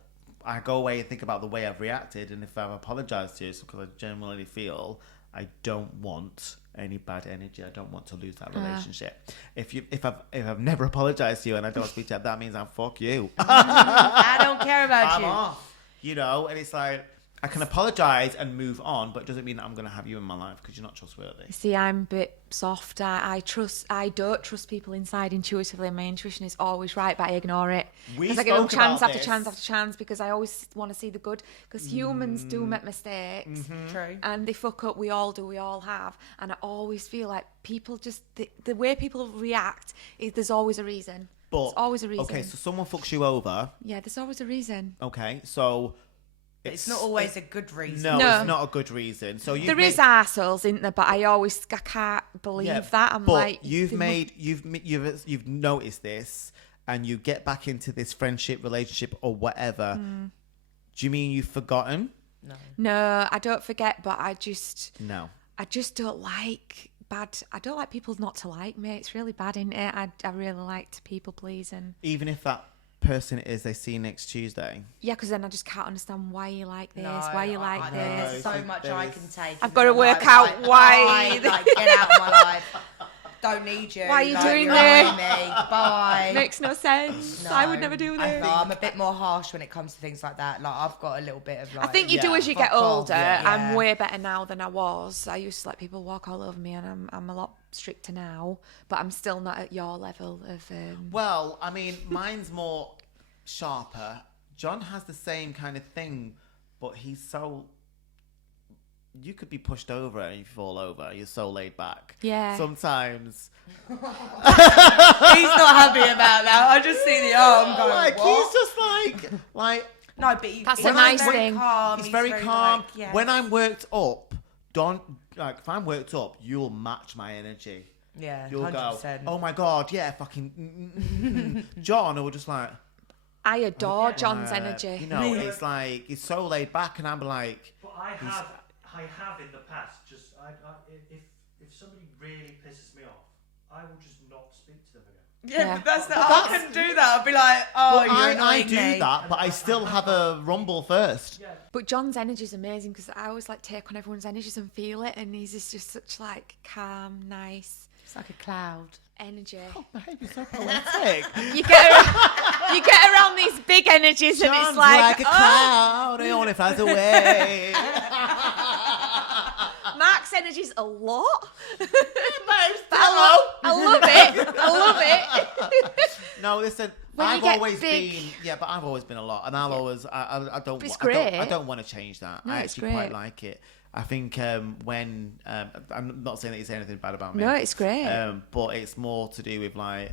I go away and think about the way I've reacted, and if I've apologised to you, it's because I genuinely feel I don't want any bad energy. I don't want to lose that relationship. If I've never apologised to you and I don't speak to you, that means I'm fuck you. I don't care about I'm you. off. And it's like, I can apologise and move on, but it doesn't mean that I'm going to have you in my life because you're not trustworthy. See, I'm a bit soft. I don't trust people inside intuitively, and my intuition is always right, but I ignore it. Because I give them chance after chance after chance because I always want to see the good. Because humans do make mistakes. True. And they fuck up. We all do. We all have. And I always feel like people just... The way people react, there's always a reason. There's always a reason. Okay, so someone fucks you over. Yeah, there's always a reason. Okay, so... It's not always a good reason. No, it's not a good reason. So there is arseholes, isn't there? But I can't believe that. I'm but like, you've noticed this, and you get back into this friendship, relationship, or whatever. Do you mean you've forgotten? No, I don't forget, but I just don't like bad. I don't like people not to like me. It's really bad, isn't it? I really like to people please, and even if that person is they see you next Tuesday. Yeah, because then I just can't understand why you like this, why you like this. There's so much I can take. I've got to work out why. Like, get out of my life. Don't need you. Why are you doing this? Bye. Makes no sense. No, I would never do this. I'm a bit more harsh when it comes to things like that. Like, I've got a little bit of like... I think you do as you get older. Yeah. I'm way better now than I was. I used to let people walk all over me, and I'm a lot stricter now. But I'm still not at your level of... Well, I mean, mine's more sharper. John has the same kind of thing, but he's so... you could be pushed over and you fall over. You're so laid back. Yeah. Sometimes. He's not happy about that. I just see the arm going, Like, what? he's just like. No, but That's he's a nice very thing. Calm. He's very calm. Like, yes. When I'm worked up, if I'm worked up, you'll match my energy. Yeah, You'll 100%. go, oh my God, yeah, fucking John, or just like, I adore John's you energy. know, it's like, he's so laid back, and I'm like, But I have in the past just if somebody really pisses me off, I will just not speak to them again. Yeah, but that's I couldn't do that. I'd be like, oh, you're I annoying do me. that, but I still have a rumble first. Yeah. But John's energy is amazing because I always like take on everyone's energies and feel it, and he's just such like calm, nice It's like a cloud. energy. Oh, babe, you're so poetic. You get around these big energies, and John's it's like, a cloud, it only flies away. Mark's energy's a lot. Hello. I love it. I love it. No, listen. When you I've get always big- been, but I've always been a lot, and I'll always, I don't, It's I don't, I great. don't want to change that. No, I it's actually quite great. like it. I think when I'm not saying that you say anything bad about me. No, it's great. But it's more to do with like,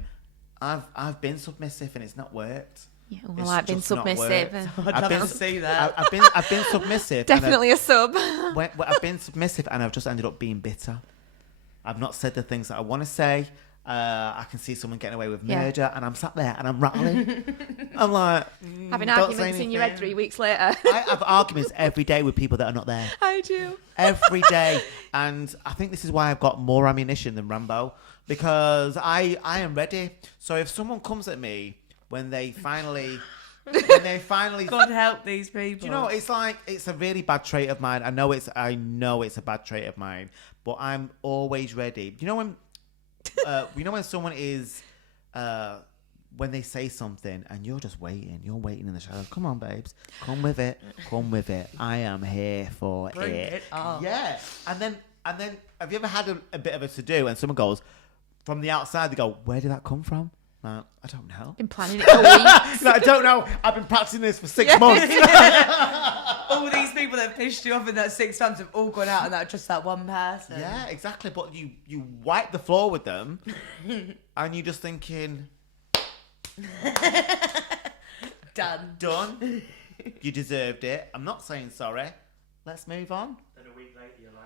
I've been submissive and it's not worked. Yeah, well, It's I've been just not submissive. worked. I'd love been, to see that. I've been submissive. and Definitely a sub. I've been submissive, and I've just ended up being bitter. I've not said the things that I want to say. I can see someone getting away with Yeah. murder, and I'm sat there and I'm rattling. I'm like, Having don't arguments say in your head anything. 3 weeks later. I have arguments every day with people that are not there. I do. Every day. And I think this is why I've got more ammunition than Rambo, because I am ready. So if someone comes at me when they finally God help these people. do you know, it's like, it's a really bad trait of mine. I know it's a bad trait of mine, but I'm always ready. You know when someone is when they say something and you're just waiting, in the shadows. Come on, babes, come with it. I am here for Bring it on. Yeah, and then have you ever had a bit of a to do and someone goes from the outside? They go, "Where did that come from?" I don't know. Been planning it for weeks. I don't know. I've been practicing this for 6 months. All these people that pissed you off in that 6 months have all gone out and that just that one person. Yeah, exactly. But you wipe the floor with them, and you're just thinking, done. You deserved it. I'm not saying sorry. Let's move on. Then a week later, you're like,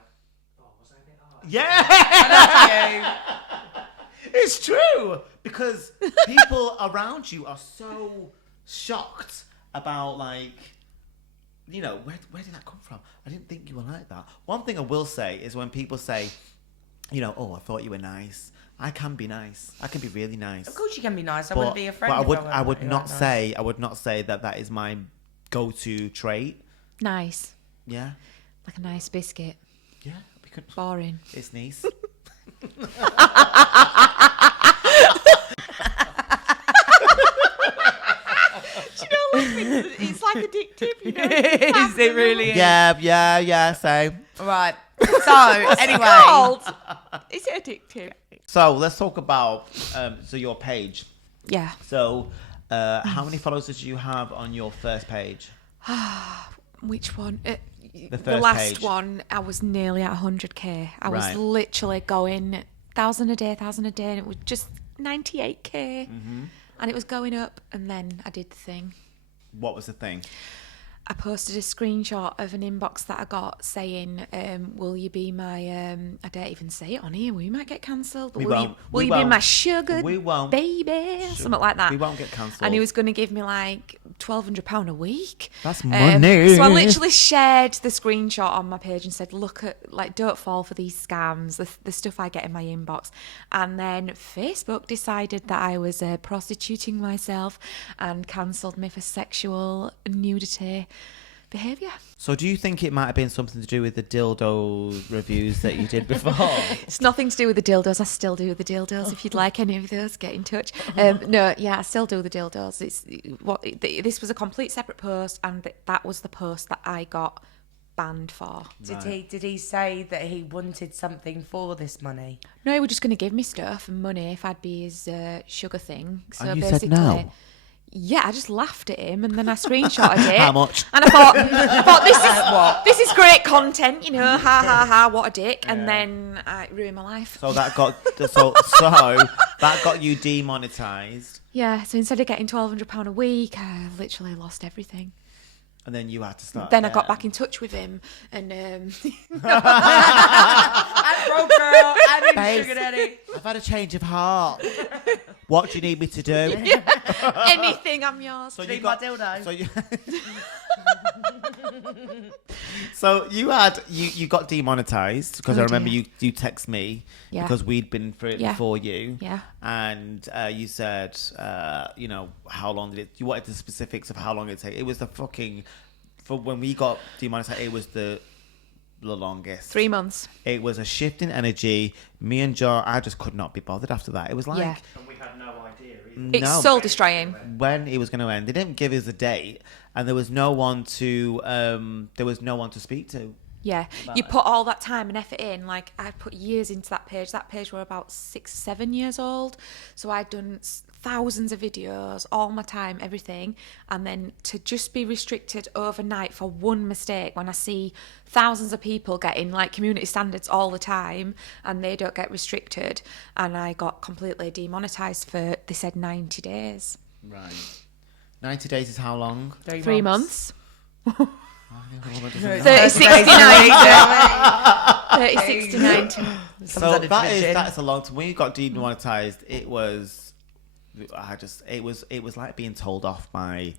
oh, was I a bit hard? Yeah, I love it's true, because people around you are so shocked about, like, you know, where did that come from? I didn't think you were like that. One thing I will say is when people say, you know, oh, I thought you were nice. I can be nice. I can be really nice. Of course you can be nice. I wouldn't be a friend. But if I would wasn't not nice. say. I would not say that is my go-to trait. Nice. Yeah, Like a nice biscuit. yeah. We could. Boring. It's nice. It's like addictive, you know. Is it really? yeah. So, Right. So anyway, Called. Is it addictive? so let's talk about your page. Yeah. So, how many followers did you have on your first page? Which one? The first last page. one, I was nearly at 100k. I was Right. literally going 1,000 a day, and it was just 98k. And it was going up, and then I did the thing. What was the thing? I posted a screenshot of an inbox that I got saying, will you be my, I don't even say it on here, we might get cancelled, but We will won't. you We be won't. my sugar We won't. baby? Something like that. We won't get cancelled. And he was going to give me like £1,200 a week. That's money. So I literally shared the screenshot on my page and said, look at, like, don't fall for these scams, the stuff I get in my inbox. And then Facebook decided that I was prostituting myself and cancelled me for sexual nudity behaviour. So, do you think it might have been something to do with the dildo reviews that you did before? It's nothing to do with the dildos. I still do the dildos. If you'd like any of those, get in touch. No, yeah, I still do the dildos. This was a complete separate post, and that was the post that I got banned for. did he say that he wanted something for this money? No, he was just going to give me stuff and money if I'd be his sugar thing. So And you basically, said no? Yeah, I just laughed at him and then I screenshotted it. How much? And I thought this is great content, you know, ha ha ha, what a dick. And then it ruined my life. So that got that got you demonetized, Yeah, so instead of getting £1,200 a week, I literally lost everything. and then you had to start. Then I got back in touch with him and I'm broke, girl. I need sugar daddy. I've had a change of heart. What do you need me to do? anything, I'm yours. So Need my dildo. So you got demonetized because I remember you text me because we'd been through it before you. Yeah. And you said you know, how long did it? You wanted the specifics of how long it take. It was the fucking for when we got demonetized. It was the longest. 3 months. It was a shift in energy. Me and Joe, I just could not be bothered after that. It was like And we had no idea either. It's soul destroying. when it was going to end. They didn't give us a date, and there was no one to speak to. Yeah, you put all that time and effort in. Like, I put years into that page. That page were about 6-7 years old. So I'd done thousands of videos, all my time, everything. And then to just be restricted overnight for one mistake, when I see thousands of people getting like community standards all the time and they don't get restricted. And I got completely demonetized for, they said 90 days. Right. 90 days is how long? 3 months. 30, 30, 60, 90. 30, 60, 90. So that's a long time. When you got demonetized, it was like being told off by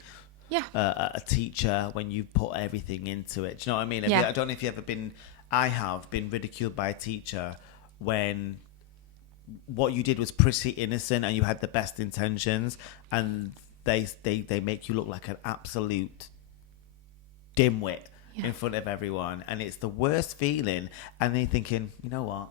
a teacher when you put everything into it. Do you know what I mean? Yeah. I don't know if you've ever been. I have been ridiculed by a teacher when what you did was pretty innocent and you had the best intentions, and they make you look like an absolute dimwit in front of everyone, and it's the worst feeling. And they're thinking, you know what,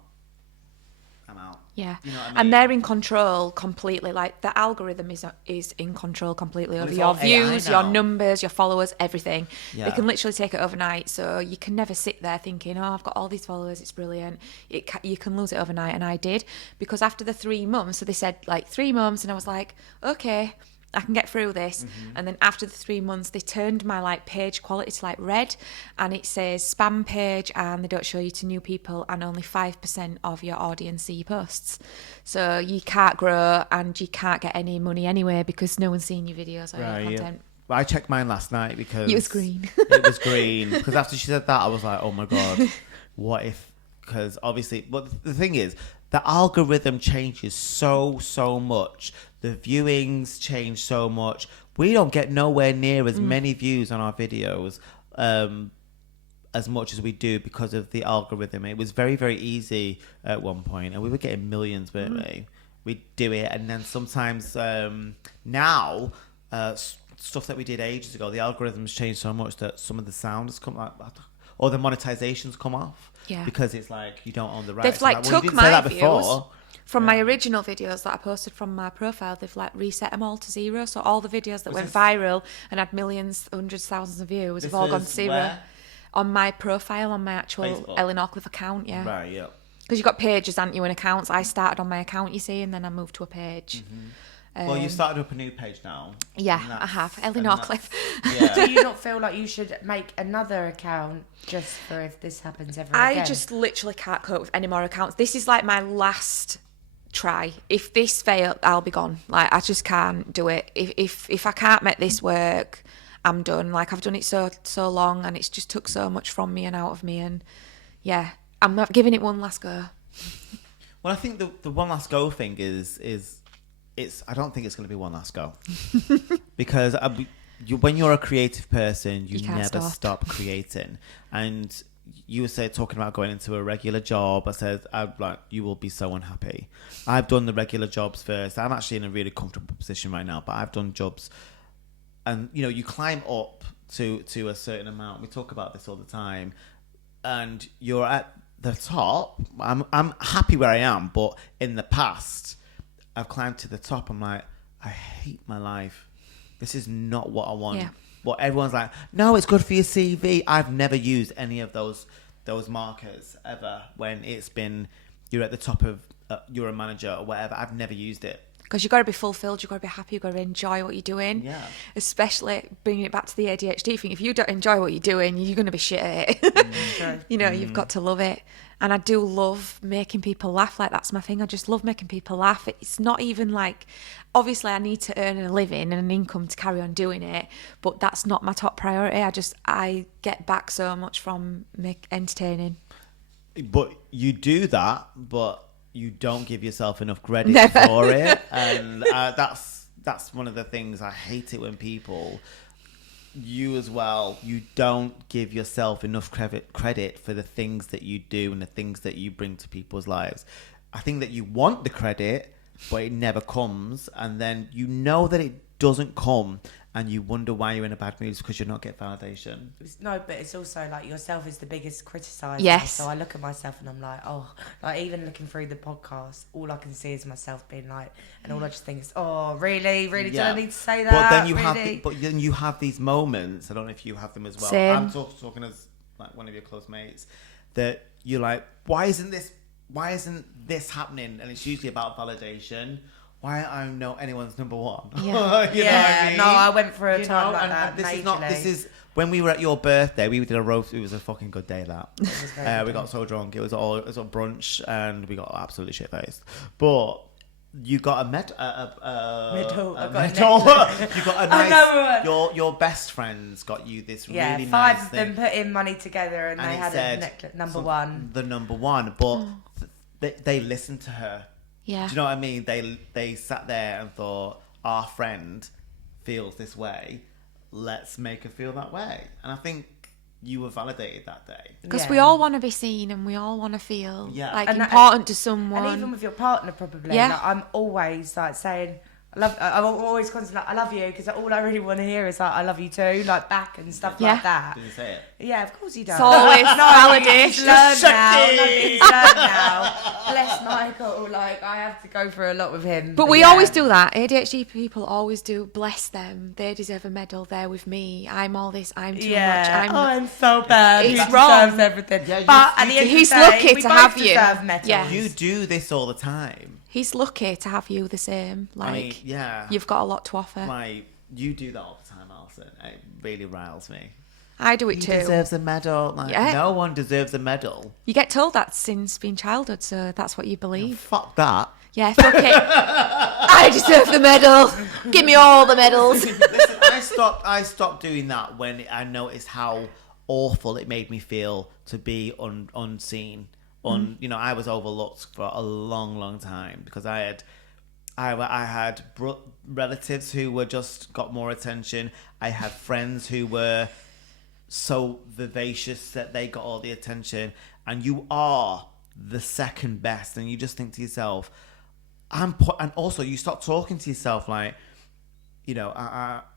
I'm out. Yeah, you know what I mean? And they're in control completely. Like, the algorithm is in control completely over it's your all AI views, your now. numbers, your followers, everything. Yeah. They can literally take it overnight, so you can never sit there thinking, oh, I've got all these followers, it's brilliant. You can lose it overnight, and I did, because after the 3 months, so they said like 3 months, and I was like, okay, I can get through this. And then after the 3 months, they turned my like page quality to like red, and it says spam page, and they don't show you to new people, and only 5% of your audience see your posts. So you can't grow and you can't get any money anyway because no one's seeing your videos or your content. Well, I checked mine last night because It was green. It was green because after she said that, I was like, oh my god, what if? Because obviously, but the thing is, the algorithm changes so much. The viewings change so much. We don't get nowhere near as many views on our videos as much as we do because of the algorithm. It was very, very easy at one point, and we were getting millions, weren't we? We'd do it, and then sometimes now stuff that we did ages ago, the algorithms changed so much that some of the sounds come like, or the monetizations come off. Yeah. Because it's like you don't own the rights. They've like well, you took didn't say my that views before. from my original videos that I posted from my profile. They've like reset them all to 0. So all the videos that went viral and had millions, hundreds, thousands of views have all gone to 0. Where? On my profile, on my actual Facebook. Ellie Norcliffe account, yeah. Right, yeah. Because you've got pages, aren't you, and accounts. I started on my account, you see, and then I moved to a page. Well, you started up a new page now. Yeah, and I have. Ellie and Norcliffe. Yeah. Do you not feel like you should make another account just for if this happens ever again? I just literally can't cope with any more accounts. This is like my last try. If this fails, I'll be gone. Like, I just can't do it. If I can't make this work, I'm done. Like, I've done it so long, and it's just took so much from me and out of me, and yeah, I'm not giving it one last go. Well, I think the one last go thing is I don't think it's going to be one last go because when you're a creative person, you can't never stop creating. And you were talking about going into a regular job. I said, you will be so unhappy. I've done the regular jobs first. I'm actually in a really comfortable position right now, but I've done jobs, and you climb up to a certain amount. We talk about this all the time, and you're at the top. I'm happy where I am, but in the past, I've climbed to the top. I'm like, I hate my life. This is not what I want. Yeah. But everyone's like, no, it's good for your CV. I've never used any of those markers ever. When it's been, you're at the top of, you're a manager or whatever. I've never used it Because you've got to be fulfilled, you've got to be happy, you've got to enjoy what you're doing. Yeah. Especially bringing it back to the ADHD thing. If you don't enjoy what you're doing, you're going to be shit at it. True. You know, you've got to love it. And I do love making people laugh. Like, that's my thing. I just love making people laugh. It's not even like, obviously I need to earn a living and an income to carry on doing it, but that's not my top priority. I get back so much from entertaining. But you do that, but you don't give yourself enough credit Never. for it. And that's one of the things I hate it when people... You as well, you don't give yourself enough credit for the things that you do and the things that you bring to people's lives. I think that you want the credit, but it never comes, and then you know that it doesn't come, and you wonder why you're in a bad mood because you're not getting validation. No, but it's also like yourself is the biggest criticizer. Yes. So I look at myself and I'm like, oh, like even looking through the podcast, all I can see is myself being like, and all I just think is, oh, really, do I need to say that? But then you really? have these moments. I don't know if you have them as well. Same. I'm talking as like one of your close mates that you're like, why isn't this happening? And it's usually about validation. Why I don't know anyone's number one. Yeah. You know what I mean? No, I went through a You time know, like and that. this is when we were at your birthday. We did a roast. It was a fucking good day. That It was very we good. got so drunk. It was all brunch, and we got absolutely shit faced. But you got a medal. Medal. I got a medal. necklace. You got a Another nice. one. Your best friends got you this Yeah, really 5 nice of thing. them put in money together and they it had said a necklace, number some- one. The number one, but they listened to her. Yeah. Do you know what I mean? They sat there and thought, our friend feels this way. Let's make her feel that way. And I think you were validated that day. Because Yeah. we all want to be seen and we all want to feel Yeah. like And that- important to someone. And even with your partner, probably. Yeah. Like, I'm always like saying, I'm always constantly like, I love you, because all I really want to hear is like, I love you too, like back and stuff Yeah. like that. Did you say it? Yeah, of course he does. It's always validation. He's learned Just now. checking. No, he's learned now. Bless Michael. Like, I have to go through a lot with him. But we yeah. always do that. ADHD people always do. Bless them. They deserve a medal. They're with me. I'm all this. I'm too Yeah. much. I'm so bad. It's He wrong. deserves everything. Yeah, but at the end he's of the day, lucky we to both have you. deserve medals. Yeah. You do this all the time. He's lucky to have you the same. Like, I mean, yeah. you've got a lot to offer. Like, you do that all the time, Alison. It really riles me. I do it He too. deserves a medal. Like, Yeah. no one deserves a medal. You get told that since being childhood, so that's what you believe. Fuck that. Yeah, fuck it. I deserve the medal. Give me all the medals. Listen, I stopped doing that when I noticed how awful it made me feel to be unseen. You know, I was overlooked for a long time because I had relatives who were just got more attention. I had friends who were so vivacious that they got all the attention, and you are the second best, and you just think to yourself, and also you start talking to yourself like, you know,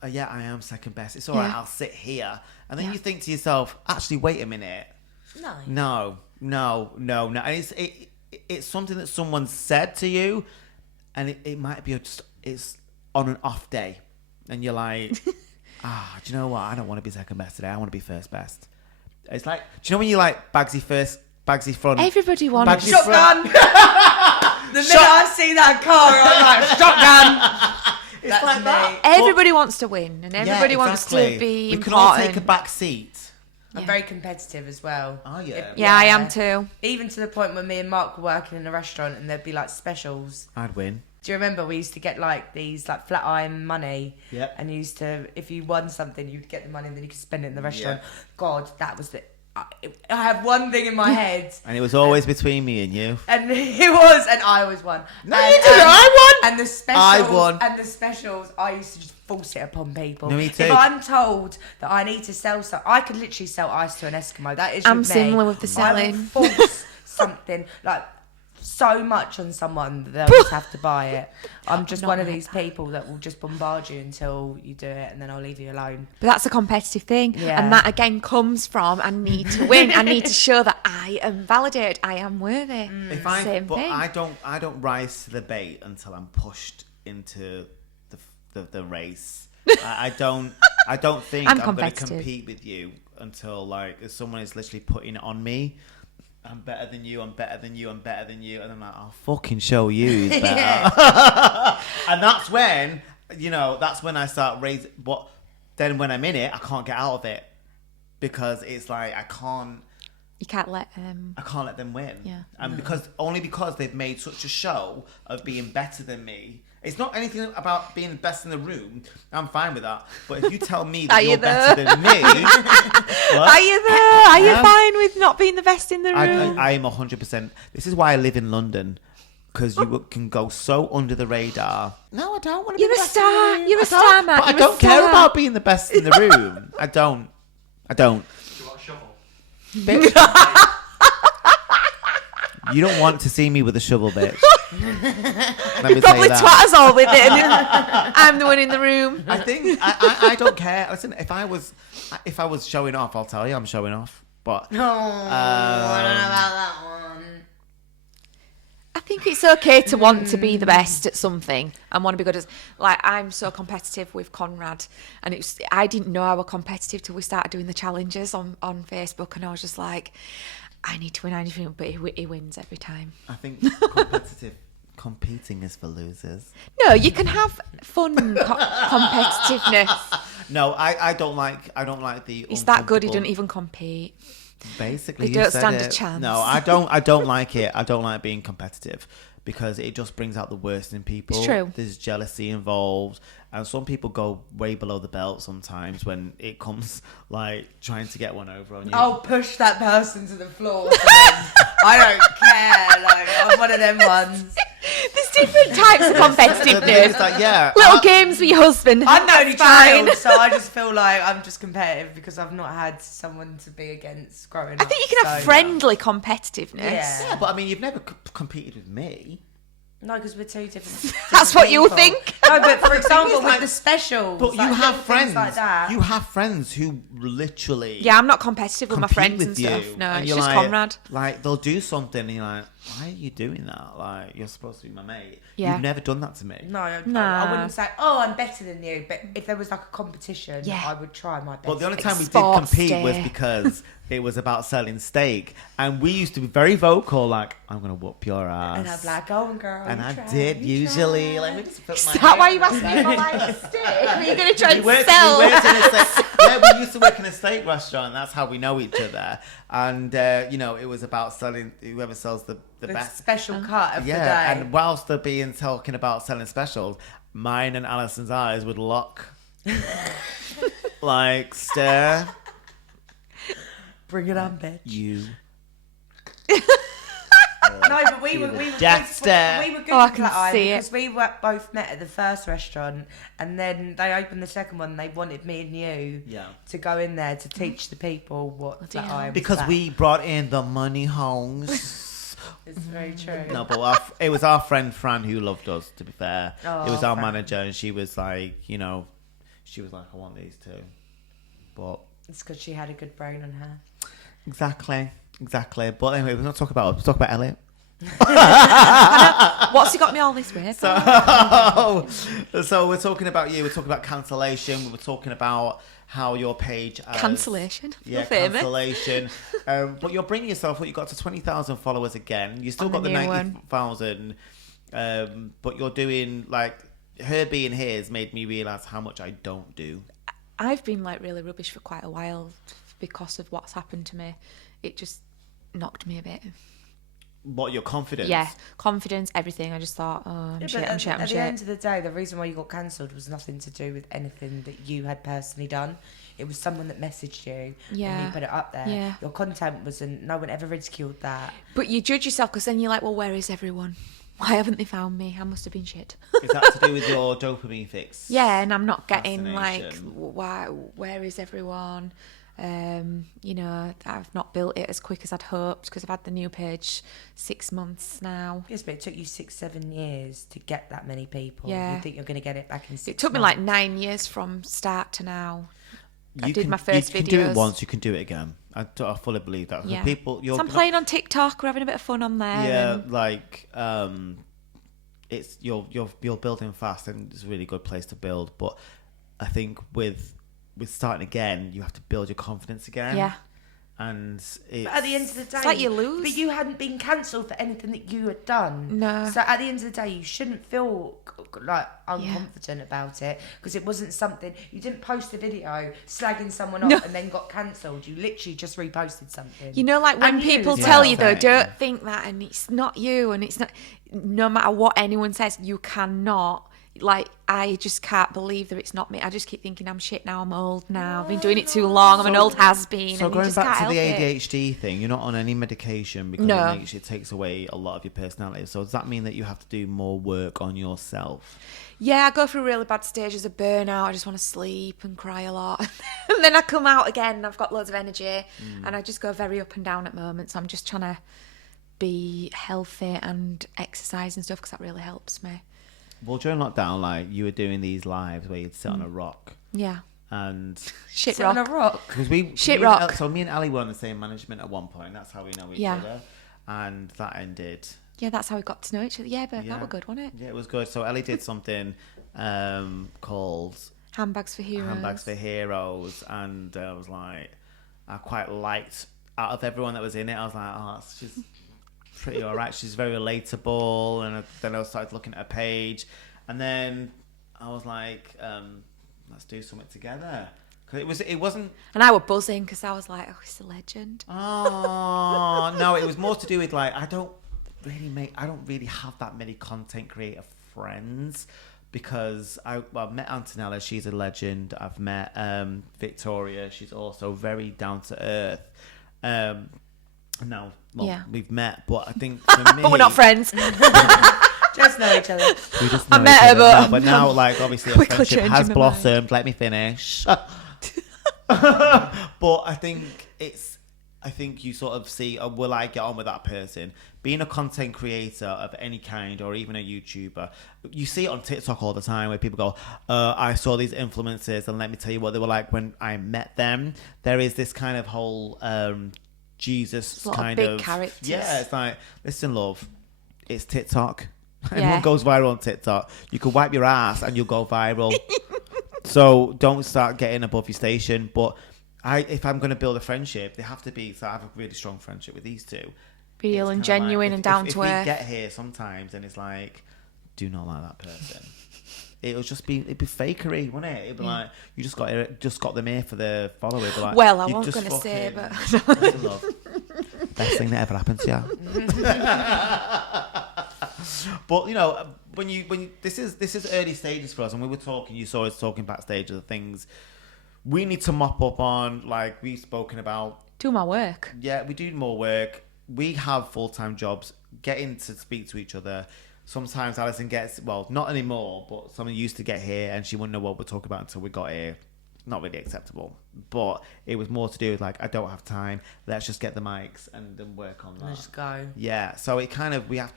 yeah, I am second best. It's all right. Yeah. I'll sit here, and then Yeah. you think to yourself, actually, wait a minute. No. And it's something that someone said to you, and it might be it's on an off day, and you're like, do you know what? I don't want to be second best today. I want to be first best. It's like, do you know when you like Bagsy first, Bagsy front? Everybody wants Bagsy Shotgun! The minute I see that car, I'm like, shotgun! It's That's like me. that. Everybody wants to win, and everybody Yeah, wants to exactly. be We important. can all take a back seat. I'm very competitive as well. Oh, yeah. Yeah, I am too. Even to the point when me and Mark were working in a restaurant and there'd be like specials. I'd win. Do you remember we used to get like these like flat iron money? Yep. And you used to, if you won something, you'd get the money and then you could spend it in the restaurant. Yeah. God, that was the. I have one thing in my head, And it was always between me and you. and it was, and I always won. No, and, you didn't. I won. And the specials, I won. And the specials, I used to just force it upon people. No, me too. If I'm told that I need to sell something, I could literally sell ice to an Eskimo. That is I'm with me. similar with the I will selling. force something like so much on someone that they'll just have to buy it. I'm just Not one of like these people that will just bombard you until you do it, and then I'll leave you alone. But that's a competitive thing. Yeah. And that again comes from I need to win. I need to show that I am validated. I am worthy. Same thing. I don't rise to the bait until I'm pushed into the race. I don't think I'm I'm going to competitive. compete with you until like if someone is literally putting it on me. I'm better than you, I'm better than you, I'm better than you. And I'm like, I'll fucking show you who's better. And that's when, that's when I start raising. But then when I'm in it, I can't get out of it. Because it's like, You can't let I can't let them win. Yeah. And because they've made such a show of being better than me. It's not anything about being the best in the room. I'm fine with that. But if you tell me that you're better than me... What? Are you there? Are you fine with not being the best in the room? I am 100%. This is why I live in London. Because you can go so under the radar. No, I don't want to be the best in the room. You're a star, man. But I don't care about being the best in the room. I don't. Do you want a shovel? Bitch. You don't want to see me with a shovel, bitch. Let me Probably say that. twat us all with it. I'm the one in the room. I think I don't care. Listen, if I was showing off, I'll tell you I'm showing off. But No, I don't know about that one. I think it's okay to want to be the best at something and want to be good at. Like, I'm so competitive with Conrad, and I didn't know I was competitive till we started doing the challenges on Facebook, and I was just like, I need to win, but he wins every time. I think competing is for losers. No, you can have fun competitiveness. No, I don't like the. He's that good. He uncomfortable- doesn't even compete. Basically, They you don't said stand a it. chance. No, I don't like it. I don't like being competitive because it just brings out the worst in people. It's true. There's jealousy involved, and some people go way below the belt sometimes when it comes like trying to get one over on you. I'll push that person to the floor. I don't care. Like, I'm one of them ones. There's different types of competitiveness. It's like, yeah, Little games with your husband. I'm the only That's fine. child, so I just feel like I'm just competitive because I've not had someone to be against growing up. I think you can have so- friendly competitiveness. Yeah. Yeah, but I mean, you've never competed with me. No, because we're two different. That's what you people. think. No, but for example, like- with the specials, But like you have little things friends. like that. You have friends who literally. Yeah, I'm not competitive with my compete friends with and you, stuff. No, and it's you're just like, Conrad. Like, they'll do something and you're like, why are you doing that? Like, you're supposed to be my mate. Yeah. You've never done that to me. No, I Nah. wouldn't say, oh, I'm better than you. But if there was like a competition, Yeah. I would try my best. But the only time we did Sports compete was day. because it was about selling steak. And we used to be very vocal, like, I'm going to whoop your ass. And I'd be like, go on, girl. And you I try, did, you usually. try. Like, we just put Is my that hair why you up asked me there. for like a steak? Are you going to try We and worked sell? in a steak. Yeah, we used to work in a steak restaurant. That's how we know each other. And it was about selling whoever sells the The best. special cut of Yeah, the day. and whilst they're being talking about selling specials, mine and Alison's eyes would lock, like stare. Bring it on, bitch. You. No, but we were Death stare. we were good Oh, I with can that eye see it. because we were both met at the first restaurant, and then they opened the second one. They wanted me and you Yeah. to go in there to teach the people what Bloody that hell. eye was Because about. we brought in the money homes. It's very true. No, but it was our friend Fran who loved us, to be fair. Oh, It was our Fran. manager, and she was like, she was like, I want these too. But It's because she had a good brain on her. exactly. But anyway, we're not talking about us. We're talking about Ellie. What's he got me all this way? So we're talking about you. We're talking about cancellation. We were talking about how your page has, Cancellation. Yeah, You're famous. cancellation. But you're bringing yourself. You got to 20,000 followers again. You still On got the the new 90,000. But you're doing like her being here has made me realise how much I don't do. I've been like really rubbish for quite a while because of what's happened to me. It just knocked me a bit. What, your confidence? Yeah, confidence, everything. I just thought, oh, I'm Yeah, shit, but I'm shit, I'm at the end shit. of the day, the reason why you got cancelled was nothing to do with anything that you had personally done. It was someone that messaged you and Yeah. you put it up there. Yeah. Your content wasn't, no one ever ridiculed that. But you judge yourself because then you're like, well, where is everyone? Why haven't they found me? I must have been shit. Is that to do with your dopamine fix? Yeah, and I'm not getting like, Fascination. why? Where is everyone? I've not built it as quick as I'd hoped because I've had the new page 6 months now. Yes, but it took you 6-7 years to get that many people. Yeah. You think you're going to get it back in 6 It took me months? like 9 years from start to now. I did my You first can do it videos. once, you can do it again. I fully believe that. Yeah. People, So I'm playing on TikTok. We're having a bit of fun on there. Yeah, and like it's you're building fast, and it's a really good place to build. But I think with starting again, you have to build your confidence again. yeah. And But at the end of the day, It's like you lose. But you hadn't been cancelled for anything that you had done. No. So at the end of the day, you shouldn't feel like unconfident about it, because it wasn't something. You didn't post a video slagging someone off and then got cancelled. You literally just reposted something. You know, like when And people you as tell well. you though, don't think that, and it's not you, and it's not. No matter what anyone says, you cannot. Like, I just can't believe that it's not me. I just keep thinking I'm shit now. I'm old now. I've been doing it too long. I'm an old has-been. So and you going just back can't to the help it. ADHD thing, you're not on any medication because No. it takes away a lot of your personality. So does that mean that you have to do more work on yourself? Yeah, I go through really bad stages of burnout. I just want to sleep and cry a lot. And then I come out again and I've got loads of energy. And I just go very up and down at moments. So I'm just trying to be healthy and exercise and stuff, because that really helps me. Well, during lockdown, like, you were doing these lives where you'd sit on a rock Yeah. and... Shit Sit rock. on a rock. Because Shit me and rock. So me and Ellie were on the same management at one point. That's how we know each Yeah. other. And that ended. Yeah, that's how we got to know each other. Yeah, but Yeah. that was good, wasn't it? Yeah, it was good. So Ellie did something called Handbags for Heroes. Handbags for Heroes, and I was like, I quite liked, out of everyone that was in it, I was like, oh, she's pretty alright. She's very relatable. And then I started looking at her page, and then I was like, let's do something together. Because it wasn't. And I was buzzing because I was like, oh, he's a legend. Oh no, it was more to do with, like, I don't really have that many content creator friends, because I've met Antonella, she's a legend. I've met Victoria, she's also very down to earth. We've met, but I think for me, But we're not friends. Just know each other. we just I know met each her, other. but No, but now, like, obviously a Quickly friendship changing has my blossomed. Let me finish. But I think you sort of see, will I get on with that person? Being a content creator of any kind, or even a YouTuber, you see it on TikTok all the time where people go, I saw these influencers and let me tell you what they were like when I met them. There is this kind of whole Jesus kind big of characters. Yeah, it's like, listen, love, it's TikTok. Yeah. Everyone goes viral on TikTok. You can wipe your ass and you'll go viral. So don't start getting above your station. But if I'm going to build a friendship, they have to be. So I have a really strong friendship with these two. Real It's and kinda genuine like, and down if to we earth. get here sometimes and it's like, do not like that person. It'd be fakery, wouldn't it? It'd be like, you just got them here for the follower. It'd be like, Well, I you wasn't just going to say, fucking- but Listen, love, best thing that ever happened to you. But when you this is early stages for us, and we were talking. You saw us talking backstage of the things we need to mop up on. Like we've spoken about. do my work. Yeah, we do more work. We have full-time jobs. Getting to speak to each other. Sometimes Alison gets, well, not anymore, but someone used to get here and she wouldn't know what we're talking about until we got here. Not really acceptable. But it was more to do with, like, I don't have time. Let's just get the mics and then work on that. Let's go. Yeah, so it kind of, we're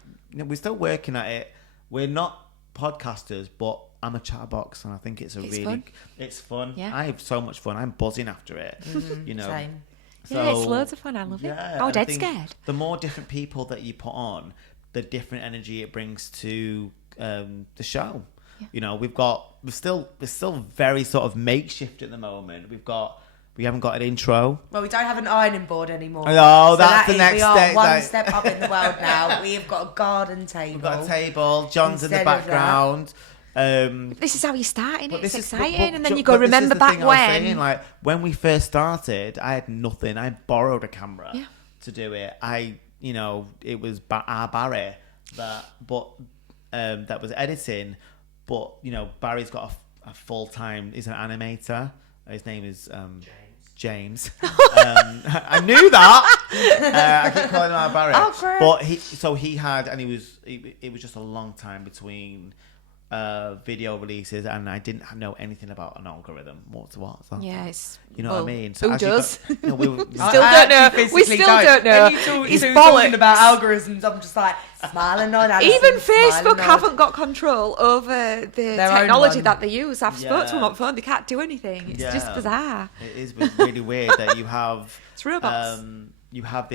still working at it. We're not podcasters, but I'm a chatterbox and I think it's fun. It's fun. Yeah. I have so much fun. I'm buzzing after it. Same. Yeah, it's loads of fun. I love it. I was and I dead think scared. The more different people that you put on, the different energy it brings to the show. Yeah. We're still very sort of makeshift at the moment. We haven't got an intro. Well, we don't have an ironing board anymore. Oh, So that's the is- next we are step, one like- step up in the world now. We have got a garden table. We've got a table. John's in the Instead of that- background. This is how you start, innit? But It's this is- exciting. And then but you go, this is remember the back thing I was when. saying, like, when we first started, I had nothing. I borrowed a camera Yeah. to do it. It was our Barry that was editing. But, Barry's got a full-time, he's an animator. His name is James. I knew that. I keep calling him our Barry. Oh, great. But it was just a long time between video releases, and I didn't know anything about an algorithm. What's what? So, Yeah, it's. you know well, what I mean? So who as you does? got- we were- Still don't know. We physically still don't know. When you talk It's to bollocks. talking about algorithms, I'm just like smiling on Alison, Even smiling Facebook on- haven't got control over the Their own technology one. that they use. I've spoken to them Yeah. on the phone. They can't do anything. It's just Yeah. bizarre. It is really weird that you have It's robots. you have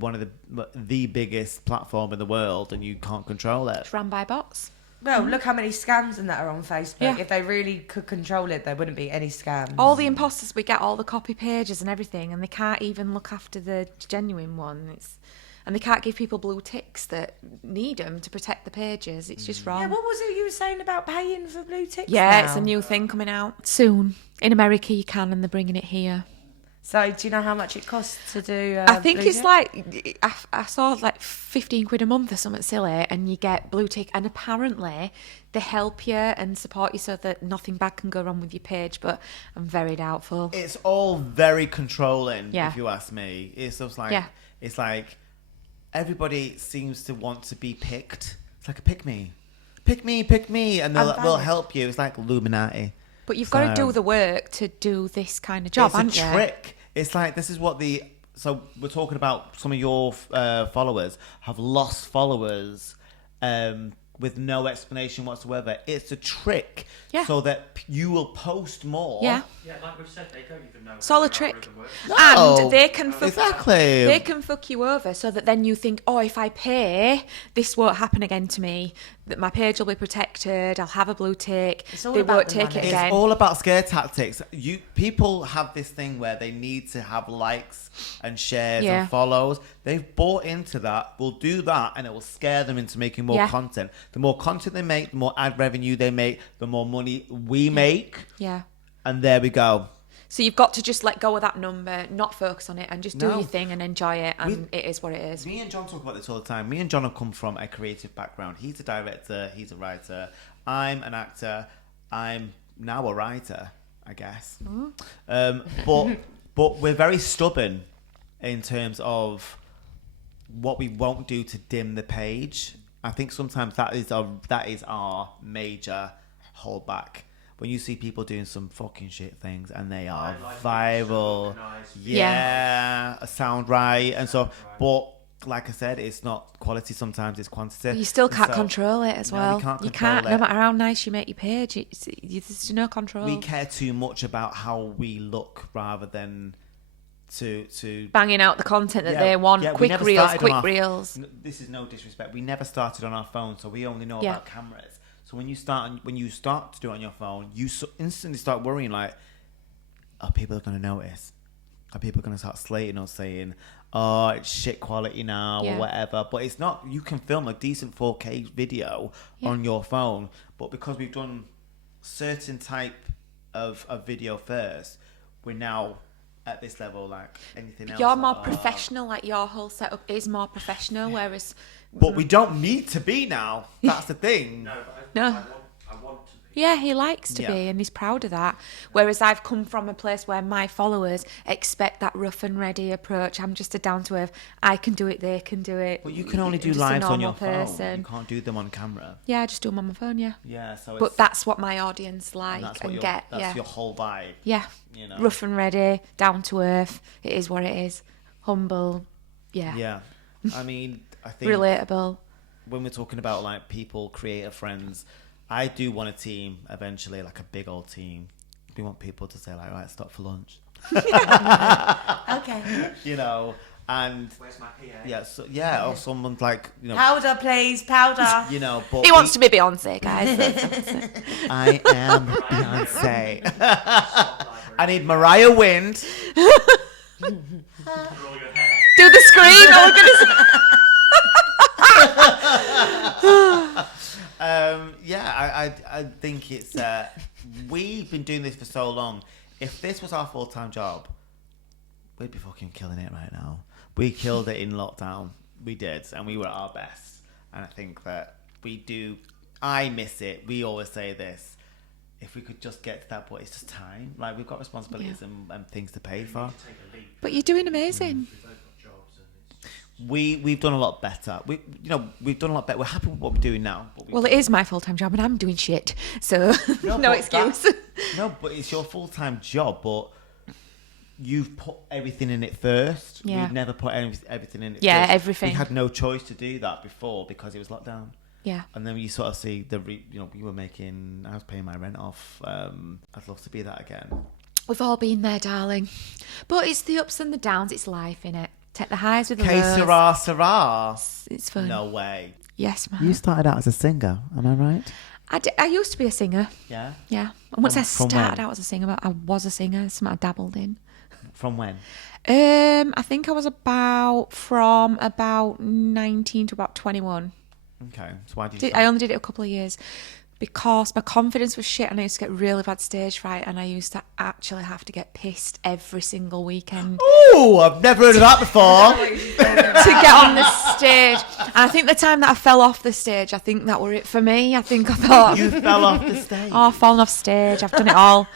one of the biggest platform in the world, and you can't control it. It's run by bots. Well, look how many scams and that are on Facebook. Yeah. If they really could control it, there wouldn't be any scams. All the imposters, we get all the copy pages and everything, and they can't even look after the genuine one. And they can't give people blue ticks that need them to protect the pages. It's just wrong. Yeah, what was it you were saying about paying for blue ticks? Yeah, now? it's a new thing coming out soon. In America, you can, and they're bringing it here. So, do you know how much it costs to do? I think blue it's tick? like I saw like 15 quid a month or something silly, and you get blue tick. And apparently, they help you and support you so that nothing bad can go wrong with your page. But I'm very doubtful. It's all very controlling, Yeah. if you ask me. It's just like, Yeah. it's like everybody seems to want to be picked. It's like a pick me, and they'll valid. help you. It's like Illuminati. But you've got to do So- the work to do this kind of job, It's haven't a you? trick. It's like this is what the so we're talking about. Some of your followers have lost followers with no explanation whatsoever. It's a trick, Yeah. so that you will post more. Yeah. Yeah, like we've said, they don't even know. It's all how a the trick. algorithm works. No. And they can fuck Exactly. They can fuck you over so that then you think, oh, if I pay, this won't happen again to me. That my page will be protected. I'll have a blue tick. It's all They about won't the take it money. again. It's all about scare tactics. People have this thing where they need to have likes and shares Yeah. and follows. They've bought into that. We'll do that, and it will scare them into making more Yeah. content. The more content they make, the more ad revenue they make, the more money we make, Yeah. and there we go. So you've got to just let go of that number, not focus on it, and just do No. your thing and enjoy it. And it is what it is. Me and John talk about this all the time. Me and John have come from a creative background. He's a director. He's a writer. I'm an actor. I'm now a writer, I guess. But we're very stubborn in terms of what we won't do to dim the page. I think sometimes that is our major holdback. When you see people doing some fucking shit things and they are Highlighting, viral, organised. yeah, sound right, and so. But like I said, it's not quality. Sometimes it's quantity. You still And can't so control it as No, we well. can't You control can't, it. no matter how nice you make your page. There's no control. We care too much about how we look rather than to Banging out the content that Yeah, they want. yeah, we Quick never reels, started on quick our- reels. This is no disrespect. We never started on our phone, so we only know Yeah. about cameras. So when you start to do it on your phone, you instantly start worrying like, are people going to notice? Are people going to start slating us, saying, "Oh, it's shit quality now" Yeah. or whatever? But it's not. You can film a decent 4K video Yeah. on your phone, but because we've done certain type of video first, we're now at this level. Like anything else, You're more like, professional. Like your whole setup is more professional, whereas But we don't need to be now. That's the thing. No, but No. I want to be. yeah, he likes to Yeah. be and he's proud of that. Whereas I've come from a place where my followers expect that rough and ready approach. I'm just a down to earth. I can do it. They can do it. But you can only do I'm just a lives on normal your phone. person. You can't do them on camera. Yeah, I just do them on my phone. Yeah, Yeah, so but it's, that's what my audience like and that's and what get. that's Yeah, your whole vibe. yeah. You know. Rough and ready, down to earth. It is what it is. Humble. Yeah. Yeah. I mean, I think Relatable. when we're talking about like people, creator friends, I do want a team eventually, like a big old team. We want people to say like, right, stop for lunch. Okay. You know, and Where's my PA? yeah, so, yeah, or someone's like, you know, Powder, please, powder. you know, but He wants to be Beyonce, guys. I am Beyonce. I need Mariah Wind. For all your hair. Do the screen. Oh, goodness. Yeah, I think it's we've been doing this for so long. If this was our full-time job, we'd be fucking killing it right now. We killed it in lockdown. We did, and we were at our best. And I think that we do. I miss it. We always say this. If we could just get to that point, it's just time. Like we've got responsibilities and things to pay for. Take a leap. But you're doing amazing. We've both got jobs and it's We've done a lot better. We've done a lot better. We're happy with what we're doing now. But Well, it is my full-time job and I'm doing shit. So, no but excuse. No, but it's your full-time job, but you've put everything in it first. Yeah. We've never put everything in it Yeah, first. everything. We had no choice to do that before because it was lockdown. Yeah. And then you sort of see we were making, I was paying my rent off. I'd love to be that again. We've all been there, darling. But it's the ups and the downs. It's life, innit? Take the highs with the Que lows. sera, sera. It's fun. No way. Yes, ma'am. You started out as a singer, am I right? I used to be a singer. Yeah. Yeah. And once I From started when? out as a singer, but I was a singer. Something I dabbled in. From when? I think I was from about 19 to about 21. Okay. So why did you? I only did it a couple of years because my confidence was shit and I used to get really bad stage fright and I used to actually have to get pissed every single weekend Oh, I've never heard of that before. to get on the stage. And I think the time that I fell off the stage, I think that were it for me. I thought, You fell off the stage. oh, I've fallen off stage. I've done it all.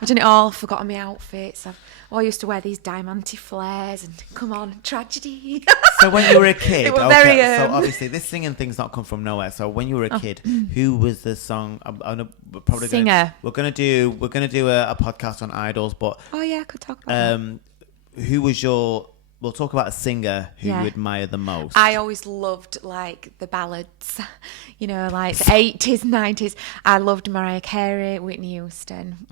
I've forgotten my outfits. I used to wear these diamante flares and come on, tragedy. So when you were a kid, They were very, so obviously this singing thing's not come from nowhere. So when you were a kid, who was the song? We're probably Singer. We're gonna do a podcast on idols, but Oh yeah, I could talk about that. who was your? We'll talk about a singer who you admire the most. I always loved like the ballads, like the 80s, 90s. I loved Mariah Carey, Whitney Houston,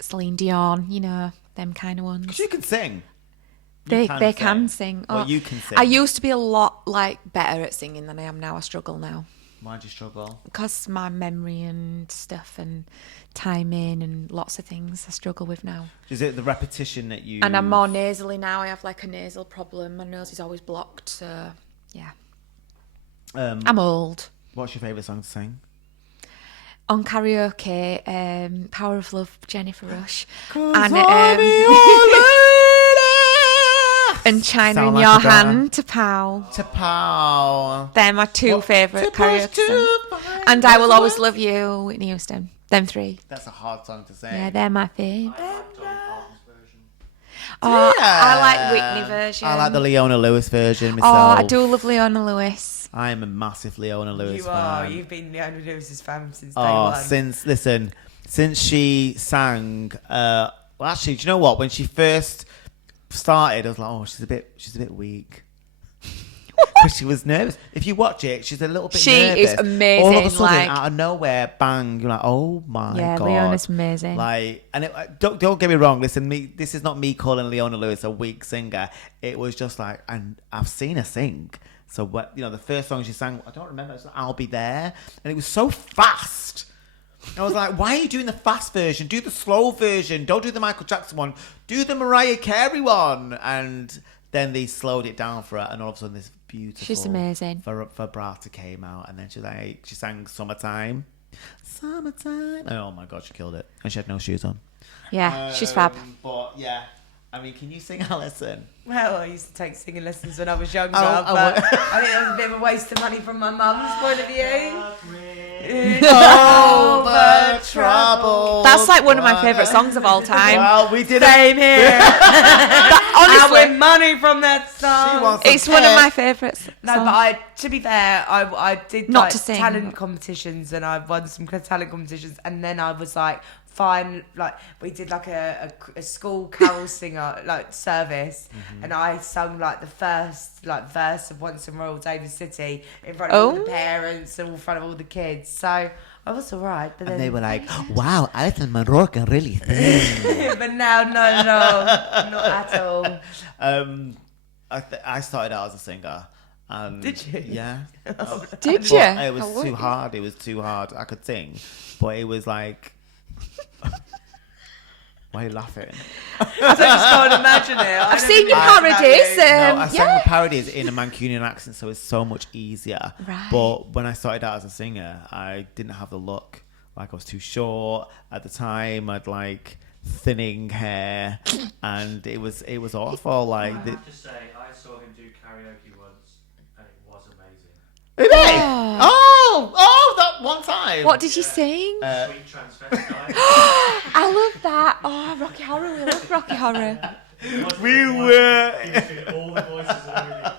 Celine Dion, them kind of ones. 'Cause you can sing. They can sing. Well, Oh, you can sing. I used to be a lot better at singing than I am now. I struggle now Why'd you struggle? because my memory and stuff and timing and lots of things I struggle with now. Is it the repetition that you? And I'm more nasally now. I have like a nasal problem. My nose is always blocked. So yeah, I'm old. What's your favourite song to sing? On karaoke, Power of Love, Jennifer Rush, and China Sound in like Your a daughter. Hand to Pow. To Pow. They're my two favourite karaoke songs. And I Will Always Love You, Whitney Houston. Them three. That's a hard song to sing. Yeah, they're my favourite. I like Dolly Parton's version. Oh, Yeah. I like Whitney version. I like the Leona Lewis version Oh, myself. I do love Leona Lewis. I am a massive Leona Lewis You fan. are. You've been Leona Lewis's fan since day Oh, one. since she sang. Well, actually, do you know what? When she first started, I was like, oh, she's a bit weak. Because she was nervous. If you watch it, she's a little bit She nervous. is amazing, All of a sudden, like- out of nowhere, bang! You're like, oh my Yeah, god. Leona's amazing. Like, and don't get me wrong. Listen, this is not me calling Leona Lewis a weak singer. It was just like, and I've seen her sing. So what the first song she sang, I don't remember. It was I'll Be There, and it was so fast. I was like, why are you doing the fast version? Do the slow version. Don't do the Michael Jackson one. Do the Mariah Carey one. And then they slowed it down for her, and all of a sudden this beautiful She's amazing. vibrato came out, and then she sang Summertime. Summertime. Oh my god, she killed it. And she had no shoes on. Yeah, she's fab. But yeah, I mean, can you sing Alison? Well, I used to take singing lessons when I was younger, Oh, but I think that was a bit of a waste of money from my mum's point of view. Over trouble. That's like one of my favourite songs of all time. Well, we did Same here. I Honestly, win money from that song. She wants it's one of my favourites. No, but to be fair, I did Not like to sing, talent but- competitions, and I won some talent competitions, and then I was like, fine, like we did like a school carol singer like service, and I sung like the first like verse of Once in Royal David City in front of all the parents and in front of all the kids. So I was alright, but then And they were like, wow, Alison Monroe can really sing. but now no, not at all. I started out as a singer. Did you? Yeah. Did you? But it was Oh, too hard. It was too hard. I could sing, but it was like. Why are you laughing? I just can't imagine it. I've seen your parodies. No, I sang Yeah. the parodies in a Mancunian accent, so it's so much easier. Right. But when I started out as a singer, I didn't have the look. Like, I was too short at the time. I'd like thinning hair, and it was awful. Like, I have to say, I saw him do karaoke once, and it was amazing. Really? Oh. Oh, that one time. What did you sing? Sweet transvestite. I love that. Oh, Rocky Horror. We love Rocky Horror. We were. He was doing all the voices and everything.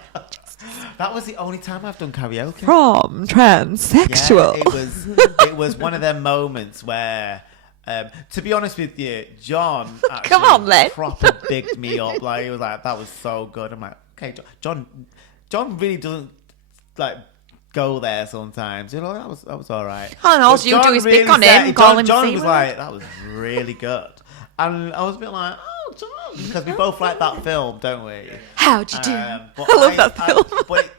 That was the only time I've done karaoke. From transsexual. Yeah, it was one of them moments where, to be honest with you, John actually Come on, then. proper bigged me up. Like, he was like, that was so good. I'm like, okay, John really doesn't like go there sometimes. You know, that was all right. Oh, and all But you do John is pick on said- him, call him John C was word. like, that was really good. And I was a bit like, oh, John, because we both like that film, don't we? How'd you do? But I love that film. but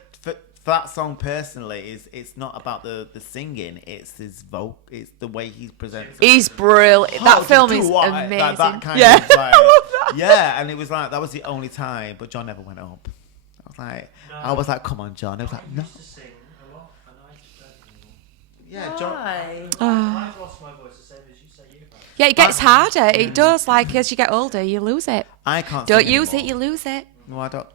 that song personally it's not about the singing. It's his it's the way he presents. He's brilliant. That film is Like, amazing. that kind yeah. of like, I love that. yeah, and it was like that was the only time. But John never went up. I was like, come on, John. I was like, no. used to sing a lot, and I just don't anymore. Yeah, John. Why? I've lost my voice the same as you say you have. Yeah, it gets harder. It does. Like as you get older, you lose it. I can't. Don't sing use it, anymore. you lose it. No, I don't.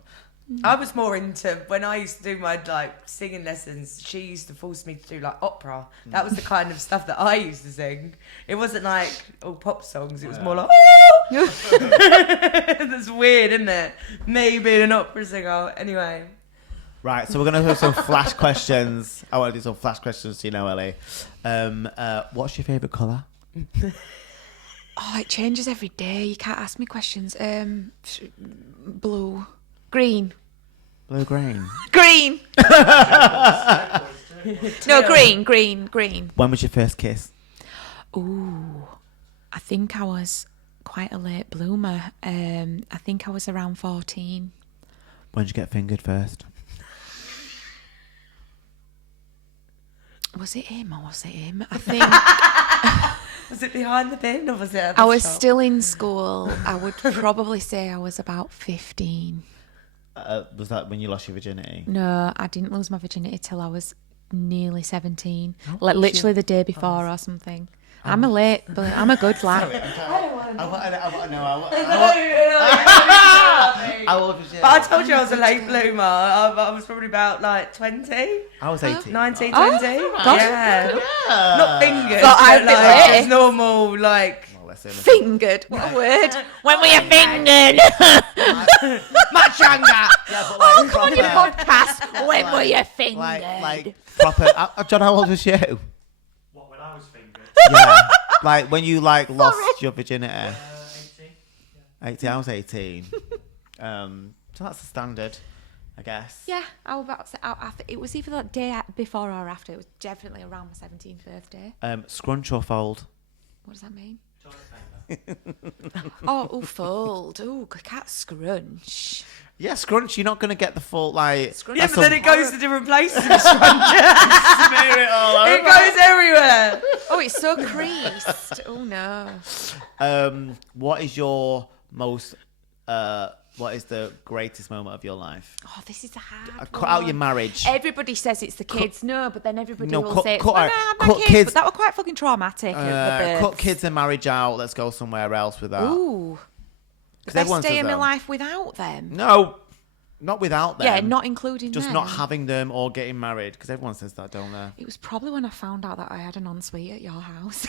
I was more into when I used to do my like singing lessons. She used to force me to do like opera. That was the kind of stuff that I used to sing. It wasn't like all pop songs. It was more like. That's weird, isn't it? Me being an opera singer. Anyway. Right, so we're gonna do some flash questions. I want to do some flash questions to Ellie. What's your favourite colour? Oh, it changes every day. You can't ask me questions. Blue, green, Blue, green. green. No, green. When was your first kiss? Ooh, I think I was quite a late bloomer. I think I was around 14. When did you get fingered first? Was it him or was it him? I think Was it behind the bin or was it at I the was shop? still in school. I would probably say I was about 15. Was that when you lost your virginity? No, I didn't lose my virginity till I was nearly 17. Like literally the day before or something. I'm a late, but I'm a good lad. I want to know. But I told you I was a late bloomer. I was probably about like 20, I was 18. 19, Oh, 20. gosh. Yeah. Not fingers, But I've but been like late. just normal, like... Well, let's say this. Fingered. What a word. When were you fingered? Much younger. Yeah, but Oh, come on your podcast. When were you fingered? like proper. John, how old was you? What, when I was fingered? Yeah, like when you like lost your virginity. 18. 18. I was 18. So that's the standard, I guess. Yeah, I was about to say, it was either that day before or after. It was definitely around my 17th birthday. Scrunch or fold? What does that mean? Toilet paper. Oh, fold. Oh, I can't scrunch. Yeah, scrunch. You're not gonna get the full like. Yeah, but then it goes to different places. It Smear it all over. goes everywhere. Oh, it's so creased. Oh, no. What is your most? What is the greatest moment of your life? Oh, this is a hard Cut out one. your marriage. Everybody says it's the kids. No, but then everybody No, will cut- say it's cut when out- I had my cut kids. kids- But that was quite fucking traumatic. The Cut births. kids and marriage out. Let's go somewhere else with that. Ooh. The 'Cause best everyone day says of my that. life without them. No, not without them. Yeah, not including just them. not having them or getting married because everyone says that, don't they? It was probably when I found out that I had an ensuite at your house.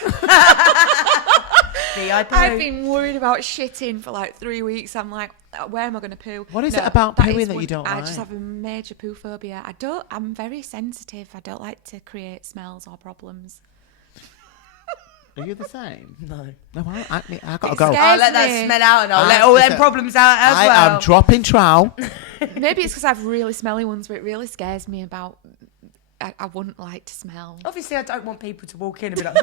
VIP. I've been worried about shitting for like 3 weeks. I'm like, where am I going to poo? What is it about pooing is that you one- don't I like? just have a major poo phobia. I'm very sensitive. I don't like to create smells or problems. Are you the same? No. No, I gotta It go. scares I'll let that me. smell out and I'll let all them listen, problems out as I well. am dropping trowel. Maybe it's because I have really smelly ones, but it really scares me about. I wouldn't like to smell. Obviously, I don't want people to walk in and be like,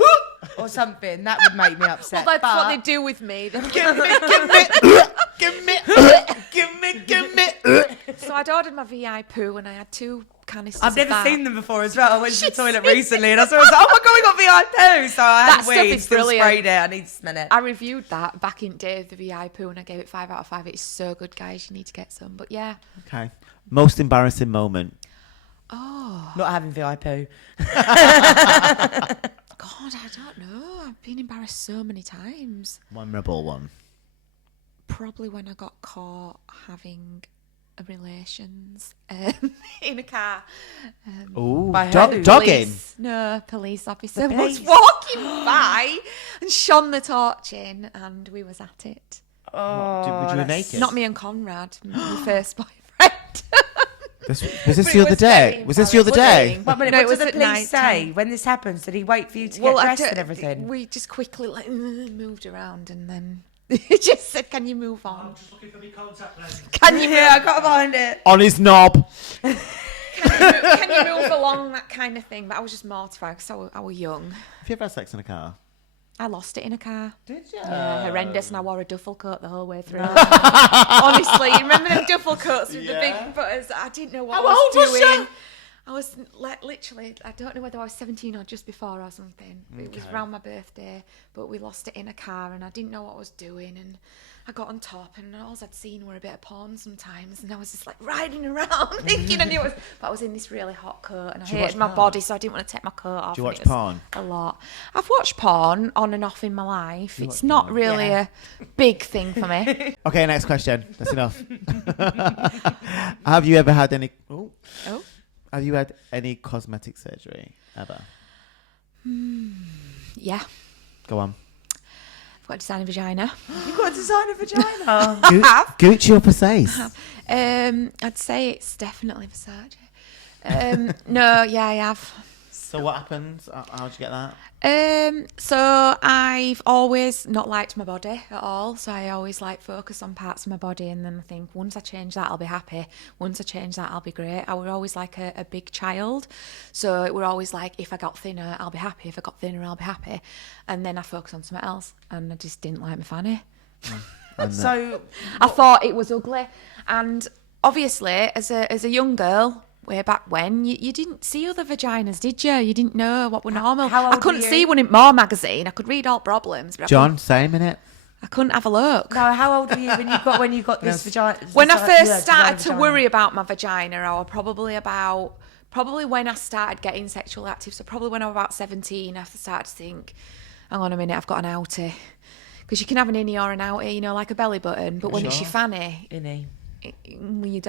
or something. That would make me upset. Well, that's what they But- do with me. give me. So I'd ordered my VI poo and I had 2 canisters. I've of never that. seen them before as well. I went to the toilet recently and I saw it. I was like, oh my God, we got VI poo. So I That had stuff weed, is still brilliant. sprayed it. I need to smell it. I reviewed that back in day, the VI poo, and I gave it 5 out of 5. It's so good, guys. You need to get some. But yeah. Okay. Most embarrassing moment. Oh, Not having VI poo. God, I don't know. I've been embarrassed so many times. Memorable one. Probably when I got caught having relations in a car. Ooh, By who? jogging. Police, no, police officer was police. walking by and shone the torch in, and we was at it. Oh, Would you naked? Not me and Conrad, my first boyfriend. Was this But the it other was day? very Was this the other day? embarrassing. One minute, No, what it was did the at police night say time. when this happens? Did he wait for you to Well, get I dressed don't- and everything? We just quickly moved around, and then he just said, "Can you move I'm on? just looking for my contact lens. Can you Yeah, I can't find it. On his knob. can you move along?" That kind of thing. But I was just mortified because I was young. Have you ever had sex in a car? I lost it in a car. Did you? Yeah, horrendous, and I wore a duffel coat the whole way through. Honestly, you remember them duffel coats with the big butters? I didn't know what I was doing. I was like literally, I don't know whether I was 17 or just before or something. It was around my birthday, but we lost it in a car and I didn't know what I was doing, and I got on top and all I'd seen were a bit of porn sometimes, and I was just like riding around thinking I knew it was, but I was in this really hot coat and I hated my body, so I didn't want to take my coat off. Do you watch porn? A lot. I've watched porn on and off in my life. It's not really a big thing for me. Okay, next question. That's enough. Have you ever had any... Oh. Have you had any cosmetic surgery ever? Yeah. Go on. I've got a designer vagina. You've got a designer vagina. Gucci or Versace? I'd say it's definitely Versace. No, yeah, I have. So what happens? How'd you get that? So I've always not liked my body at all. So I always like focus on parts of my body, and then I think once I change that, I'll be happy. Once I change that, I'll be great. I was always like a big child. So it were always like, if I got thinner, I'll be happy. If I got thinner, I'll be happy. And then I focus on something else, and I just didn't like my fanny. So I thought it was ugly. And obviously, as a young girl, way back when, you didn't see other vaginas, did you? You didn't know what were normal. How old I couldn't were you? see one in More magazine. I could read all problems, but John, same in it. I couldn't have a look. no, how old were you when you got this vagina? When I first designer started to vagina? worry about my vagina, I was probably when I started getting sexual active. So probably when I was about 17, I started to think, hang on a minute, I've got an outie. Because you can have an innie or an outie, you know, like a belly button. But when it's your fanny, Innie.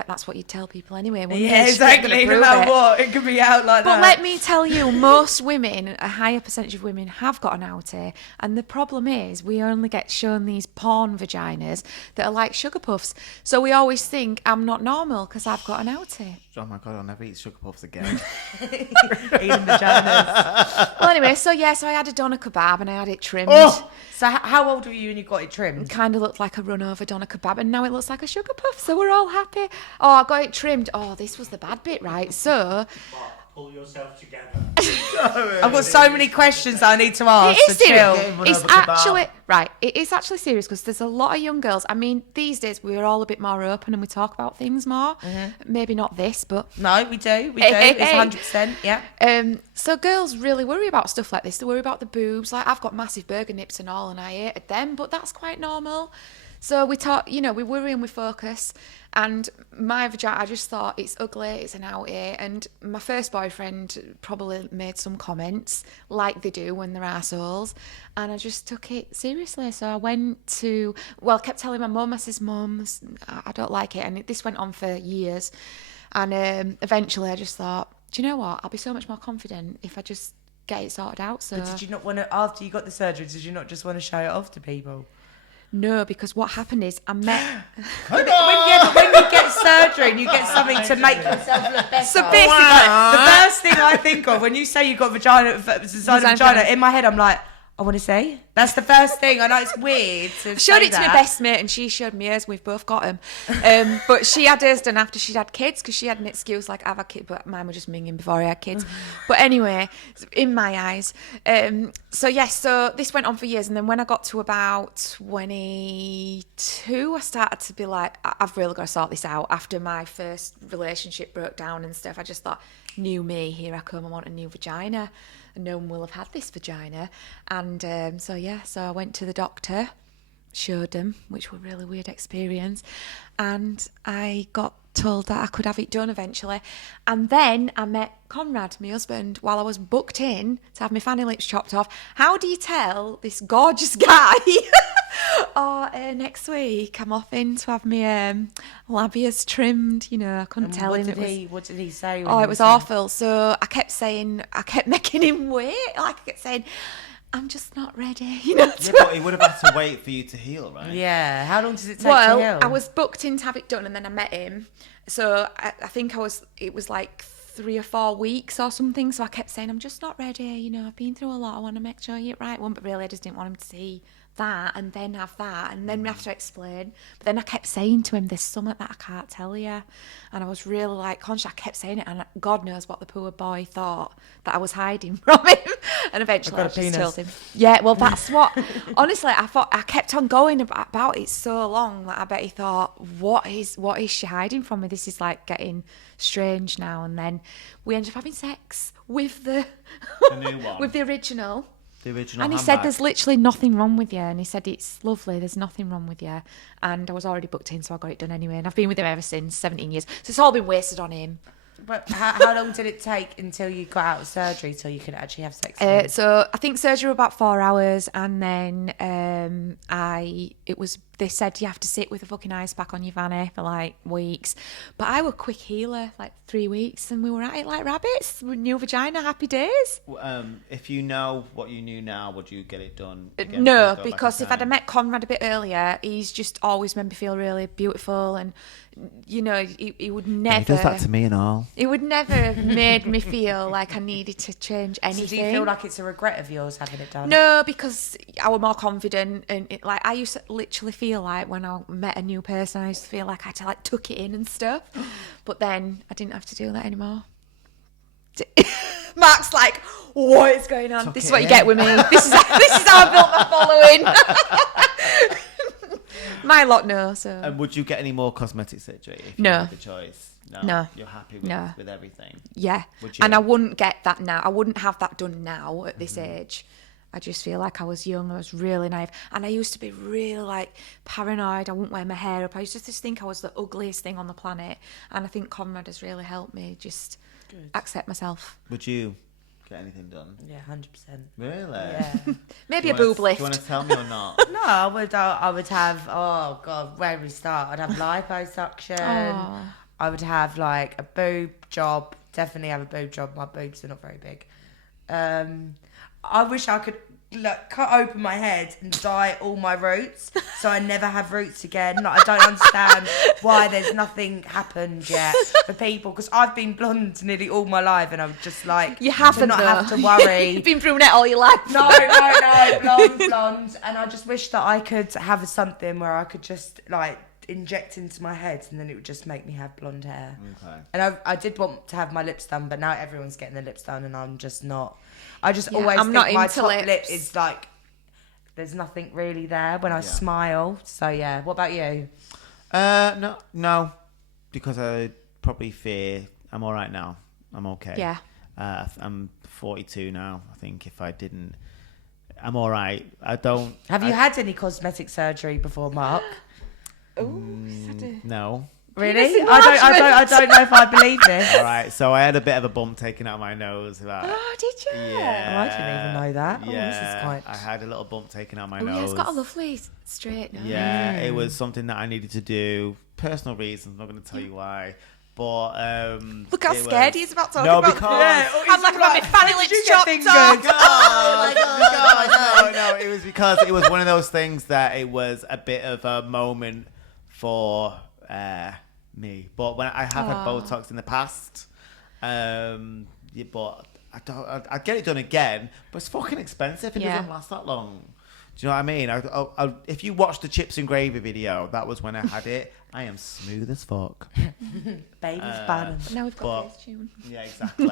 that's what you tell people anyway. wouldn't Yeah, you? She's not gonna exactly. No prove matter it. what, it could be out like But that. let me tell you, most women, a higher percentage of women have got an outie. And the problem is we only get shown these porn vaginas that are like sugar puffs. So we always think I'm not normal because I've got an outie. Oh my God, I'll never eat sugar puffs again. Eating vaginas. Well, anyway, so I had a doner kebab and I had it trimmed. So how old were you when you got it trimmed? Kind of looked like a run over doner kebab, and now it looks like a sugar puff. So we're all happy. Oh, I got it trimmed. Oh, this was the bad bit, right? So Pull yourself together. I've got so many questions that I need to ask. it is so serious. chill. It's actually right. It is actually serious because there's a lot of young girls. I mean, these days we're all a bit more open and we talk about things more. Maybe not this, but No, we do. We Hey, do. hey, It's hey. 100%. Yeah. So girls really worry about stuff like this. They worry about the boobs. Like I've got massive burger nips and all, and I hated them, but that's quite normal. So we talk, we worry and we focus. And my vagina, I just thought it's ugly, it's an outie. And my first boyfriend probably made some comments like they do when they're assholes. And I just took it seriously. So I went to, I kept telling my mum, I says, Mum, I don't like it. And this went on for years. And eventually I just thought, do you know what? I'll be so much more confident if I just get it sorted out. So But did you not want to, after you got the surgery, did you not just want to show it off to people? no, because what happened is I met... When you get surgery and you get something to make yourself look better. So basically, the first thing I think of when you say you got vagina, in my head I'm like, I want to say. That's the first thing. I know it's weird to showed say it to my that. best mate and she showed me hers. We've both got them. But she had hers done after she'd had kids because she had an excuse like I've had kids, but mine were just minging before I had kids. But anyway, in my eyes. So this went on for years, and then when I got to about 22, I started to be like, I've really got to sort this out. After my first relationship broke down and stuff, I just thought, new me, here I come, I want a new vagina. No one will have had this vagina. And so I went to the doctor, showed them, which was a really weird experience, and I got told that I could have it done eventually. And then I met Conrad, my husband, while I was booked in to have my fanny lips chopped off. How do you tell this gorgeous guy next week I'm off in to have my labias trimmed? I couldn't tell him. What did he say? Oh, it was awful. So I kept making him wait. Like I kept saying, I'm just not ready. Yeah, but he would have had to wait for you to heal, right? Yeah. How long does it take to heal? I was booked in to have it done, and then I met him. So I think it was like 3 or 4 weeks or something. So I kept saying, I'm just not ready. I've been through a lot. I want to make sure you're right one, but really I just didn't want him to see that and then have that and then we have to explain. But then I kept saying to him, there's something that I can't tell you. And I was really like conscious. I kept saying it, and God knows what the poor boy thought that I was hiding from him. And eventually I just told him. Yeah, well, that's what, honestly, I kept on going about it so long that I bet he thought, what is she hiding from me? This is like getting strange now. And then we ended up having sex with the new one. with the original. The original And he handbag. said, there's literally nothing wrong with you. And he said, it's lovely. There's nothing wrong with you. And I was already booked in, so I got it done anyway. And I've been with him ever since, 17 years. So it's all been wasted on him. But how long did it take until you got out of surgery till you could actually have sex again? So I think surgery was about 4 hours. And then they said you have to sit with a fucking ice pack on your fanny for like weeks. But I was quick healer, like 3 weeks, and we were at it like rabbits. New vagina, happy days. If you know what you knew now, would you get it done again? No, because if I'd have met Conrad a bit earlier, he's just always made me feel really beautiful, and you know, he would never. He does that to me and all. He would never have made me feel like I needed to change anything. So do you feel like it's a regret of yours having it done? No, because I was more confident, and like I used to literally feel like when I met a new person, I used to feel like I had to like tuck it in and stuff. But then I didn't have to do that anymore. Mark's like, what is going on? This is what you get with me. This is how I built my following. My lot, no. So. And would you get any more cosmetic surgery if you No. had the choice? No. You're happy with everything? Yeah. Would you? And I wouldn't get that now. I wouldn't have that done now at this age. I just feel like I was young. I was really naive. And I used to be really like paranoid. I wouldn't wear my hair up. I used to just think I was the ugliest thing on the planet. And I think Conrad has really helped me just accept myself. Would you get anything done? Yeah, 100%. Really? Yeah. Maybe a boob lift. Do you want to tell me or not? No, I would have, oh God, where do we start? I'd have liposuction. Oh. I would have like a boob job. Definitely have a boob job. My boobs are not very big. I wish I could cut open my head and dye all my roots so I never have roots again. Like, I don't understand why there's nothing happened yet for people, because I've been blonde nearly all my life, and I'm just like, You haven't, to not have to worry. You've been brunette all your life. No, blonde. And I just wish that I could have something where I could just like inject into my head, and then it would just make me have blonde hair. Okay. And I did want to have my lips done, but now everyone's getting their lips done, and I'm just not. I just always I'm think not my into top lips. lip is like, there's nothing really there when I smile. So yeah, what about you? No, because I probably fear I'm all right now. I'm okay. Yeah. I'm 42 now. I think if I didn't, I'm all right. I don't. Have you had any cosmetic surgery before, Mark? No. Really? I don't know if I believe this. All right. So I had a bit of a bump taken out of my nose. Oh, did you? Yeah. Oh, I didn't even know that. Yeah. Oh, this is quite. I had a little bump taken out of my Oh, nose. yeah, it's got a lovely straight nose. Yeah, it was something that I needed to do. Personal reasons. I'm not going to tell you why. But Look how scared he is about talking No, about because- I'm like, about my fanny lips chopped off. No, it was because it was one of those things that it was a bit of a moment for me. But when I have had Botox in the past, but I'd get it done again, but it's fucking expensive and it doesn't last that long. Do you know what I mean? If you watch the chips and gravy video, that was when I had it. I am smooth as fuck. Baby's bottom. Now we've got this tune. Yeah, exactly.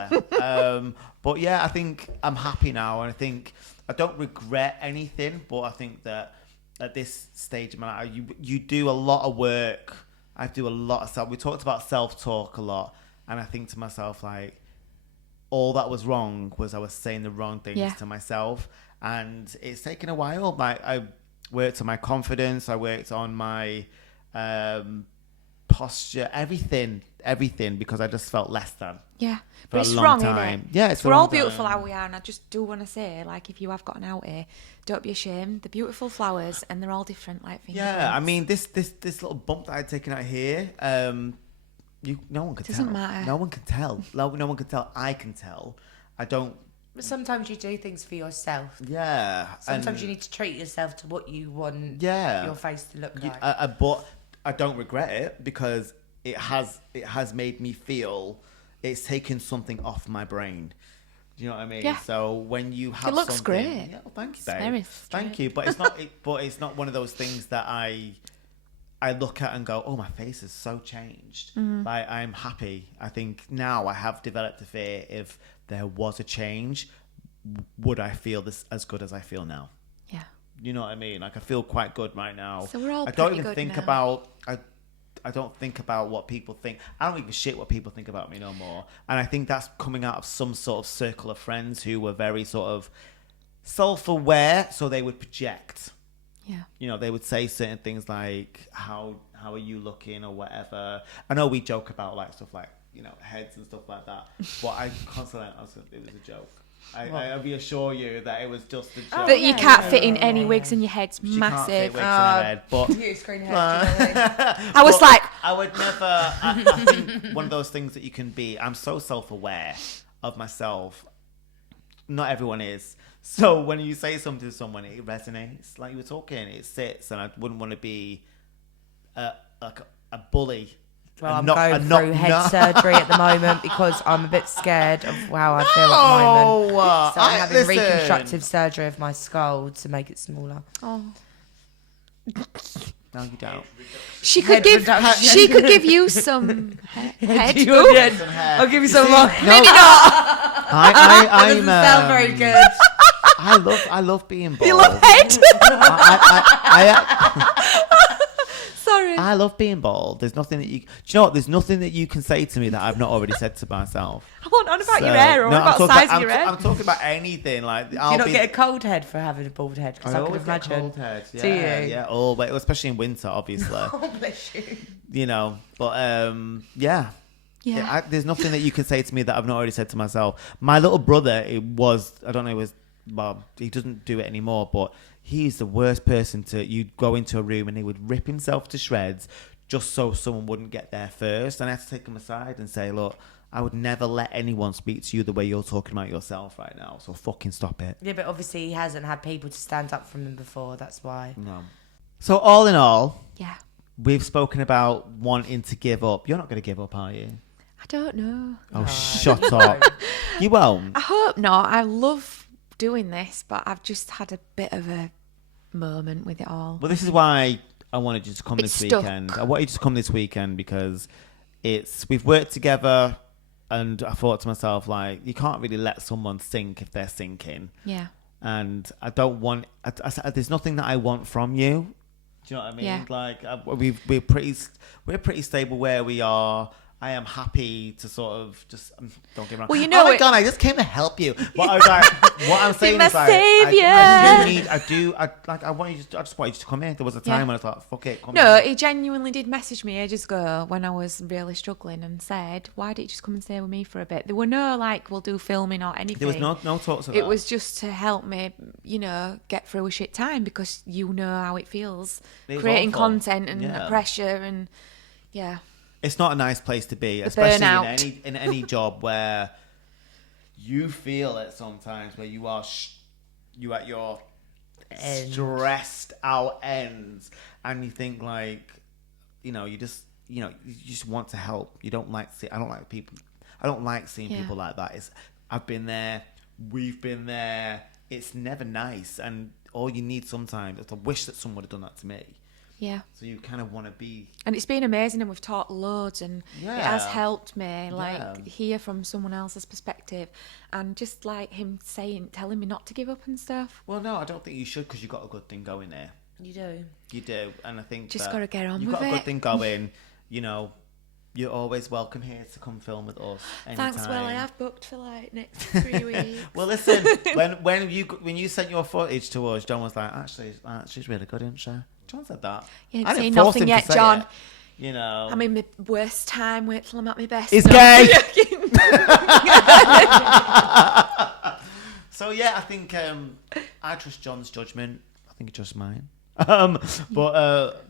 But yeah, I think I'm happy now, and I think I don't regret anything. But I think that at this stage of my life, you do a lot of work. I do a lot of self. We talked about self-talk a lot, and I think to myself, like, all that was wrong was I was saying the wrong things to myself, and it's taken a while. Like, I worked on my confidence. I worked on my posture, everything, because I just felt less than. Yeah, For but a it's long wrong, time. isn't it? Yeah, it's We're a all long beautiful time. how we are, and I just do want to say, like, if you have got an outie, don't be ashamed. They're beautiful flowers, and they're all different, like fingerprints. Yeah, I mean, this little bump that I'd taken out here, no one could tell. Doesn't matter. No one can tell. No one can tell. I can tell. I don't. But sometimes you do things for yourself. Yeah. Sometimes you need to treat yourself to what you want your face to look like. But I don't regret it because it has made me feel it's taken something off my brain. Do you know what I mean? Yeah. So when you have looks something, great. yeah, well, thank you, It's babe. very Thank straight. you. But it's not. But it's not one of those things that I look at and go, oh, my face is so changed. Like, I'm happy. I think now I have developed a fear. If there was a change, would I feel this as good as I feel now? Yeah. You know what I mean? Like, I feel quite good right now. So we're all I don't pretty even good think now. about. I don't think about what people think. I don't give a shit what people think about me no more. And I think that's coming out of some sort of circle of friends who were very sort of self-aware, so they would project. Yeah. You know, they would say certain things like, how are you looking or whatever. I know we joke about like stuff like, you know, heads and stuff like that. But I constantly, it was a joke. I reassure you that it was just a joke. That you can't fit in any wigs and your head's She can't fit massive. wigs in her head, but You screen head. I was like, I would never. I think one of those things that you can be. I'm so self-aware of myself. Not everyone is. So when you say something to someone, it resonates. Like you were talking, it sits, and I wouldn't want to be like a bully. Well, I'm Not- going not- through head no. surgery at the moment because I'm a bit scared of how I feel at the moment. No, So I'm having listen. reconstructive surgery of my skull to make it smaller. oh. No, you don't. She could Head give reduction. she could give you some head. Do you want Ooh. the head? Some hair. I'll give you some See, more. Maybe not. That I'm, doesn't sound very good. I love being bald. You love head. Sorry. I love being bald. There's nothing that you. Do you know what? There's nothing that you can say to me that I've not already said to myself. I want on about So- your hair or no, about the I'm talking size of your head. I'm talking about anything. Like Do I'll you not be. get a cold head for having a bald head? Because I could always get imagine. cold head. Yeah, Do you? Yeah. Oh, but especially in winter, obviously. Oh, bless you. You know, but yeah. Yeah. There's nothing that you can say to me that I've not already said to myself. My little brother, I don't know, well, he doesn't do it anymore, but he's the worst person you'd go into a room and he would rip himself to shreds just so someone wouldn't get there first. And I had to take him aside and say, look, I would never let anyone speak to you the way you're talking about yourself right now. So fucking stop it. Yeah, but obviously he hasn't had people to stand up from him before. That's why. No. So all in all, Yeah. we've spoken about wanting to give up. You're not going to give up, are you? I don't know. Oh, shut up. You won't. I hope not. I love doing this, but I've just had a bit of a moment with it all. Well, this is why I wanted you to come It's this stuck. weekend. I want you to come this weekend because we've worked together, and I thought to myself, like, you can't really let someone sink if they're sinking. Yeah. And I don't want. There's nothing that I want from you. Do you know what I mean? Yeah. Like we're pretty stable where we are. I am happy to sort of just don't get me wrong. Well, you know oh my it- god, I just came to help you. But I was like, what I'm saying my is like, I want you. I just want you to come in. There was a time Yeah. when I was like, fuck it, come No, in. he genuinely did message me ages ago when I was really struggling and said, why didn't you just come and stay with me for a bit? There were no, like, we'll do filming or anything. There was no talks of It that. was just to help me, get through a shit time because you know how it feels. It was Creating awful. content and Yeah. the pressure and, yeah. It's not a nice place to be, especially burnout. in any job where you feel it sometimes, where you are you at your End. stressed out ends, and you think like, you just want to help. You don't like I don't like people. I don't like seeing Yeah. people like that. I've been there. We've been there. It's never nice, and all you need sometimes is to wish that someone had done that to me. Yeah. So you kind of want to be. And it's been amazing and we've taught loads and it has Yeah. helped me, Yeah. hear from someone else's perspective and just like him telling me not to give up and stuff. Well, no, I don't think you should because you've got a good thing going there. You do. You do, and I think Just that gotta get on you've with got a good it. thing going. You're always welcome here to come film with us. Anytime. Thanks, well, I have booked for like next 3 weeks. Well, listen, when you sent your footage to us, John was like, actually, she's really good, isn't she? John said that. You ain't I didn't seen force nothing him to yet, say John. it, I'm in my worst time. Wait till I'm at my best. He's No, gay. I'm joking. So yeah, I think I trust John's judgment. I think he trusts mine. Yeah,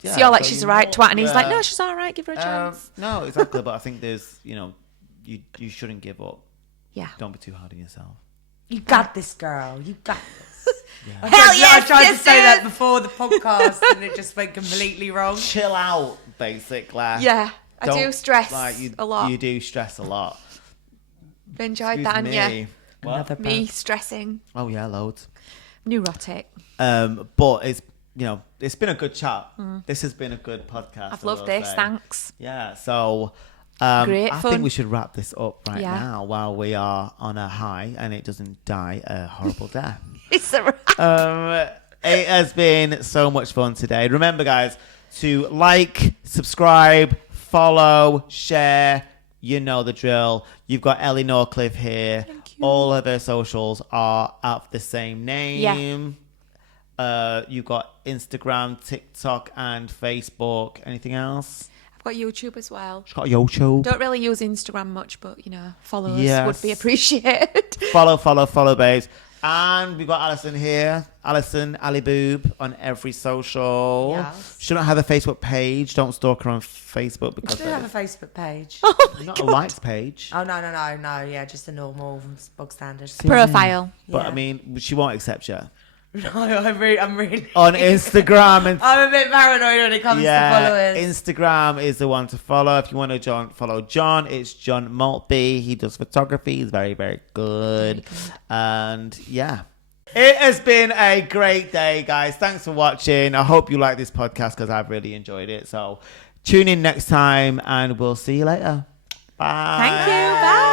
So you're like, she's a right twat, and he's like, yeah. no, she's all right. Give her a chance. No, exactly. But I think there's, you shouldn't give up. Yeah. Don't be too hard on yourself. You got this, girl. You got this. Yeah. Hell yes, I tried yes, to say yes. that before the podcast and it just went completely wrong. Chill out, basically. Yeah, I do Don't- stress you, a lot. You do stress a lot. Enjoyed Excuse that, and me. yeah. What? Another Me bad. stressing, Oh yeah, loads. neurotic. But it's it's been a good chat. This has been a good podcast. I've I loved will this. say. Thanks. Yeah. So Great I fun. think we should wrap this up right Yeah. now while we are on a high and it doesn't die a horrible death. It's a wrap. It has been so much fun today. Remember, guys, to like, subscribe, follow, share. You know the drill. You've got Ellie Norcliffe here. Thank you. All of her socials are of the same name. You've got Instagram, TikTok, and Facebook. Anything else? I've got YouTube as well. She's got YouTube. Don't really use Instagram much, but follow us Yes. would be appreciated. Follow, babes. And we've got Alison here. Alison, Ali Boob on every social. Yes. She don't have a Facebook page. Don't stalk her on Facebook I because do have a Facebook page. not a likes page. Oh, no. Yeah, just a normal bog standard. Profile. But I Yeah. mean, she won't accept you No, I'm really... on Instagram and I'm a bit paranoid when it comes to followers. Instagram is the one to follow. If you want to follow John, it's John Maltby. He does photography. He's very, very good. And yeah, it has been a great day, guys. Thanks for watching. I hope you like this podcast because I've really enjoyed it. So tune in next time and we'll see you later. Bye. Thank you. Bye.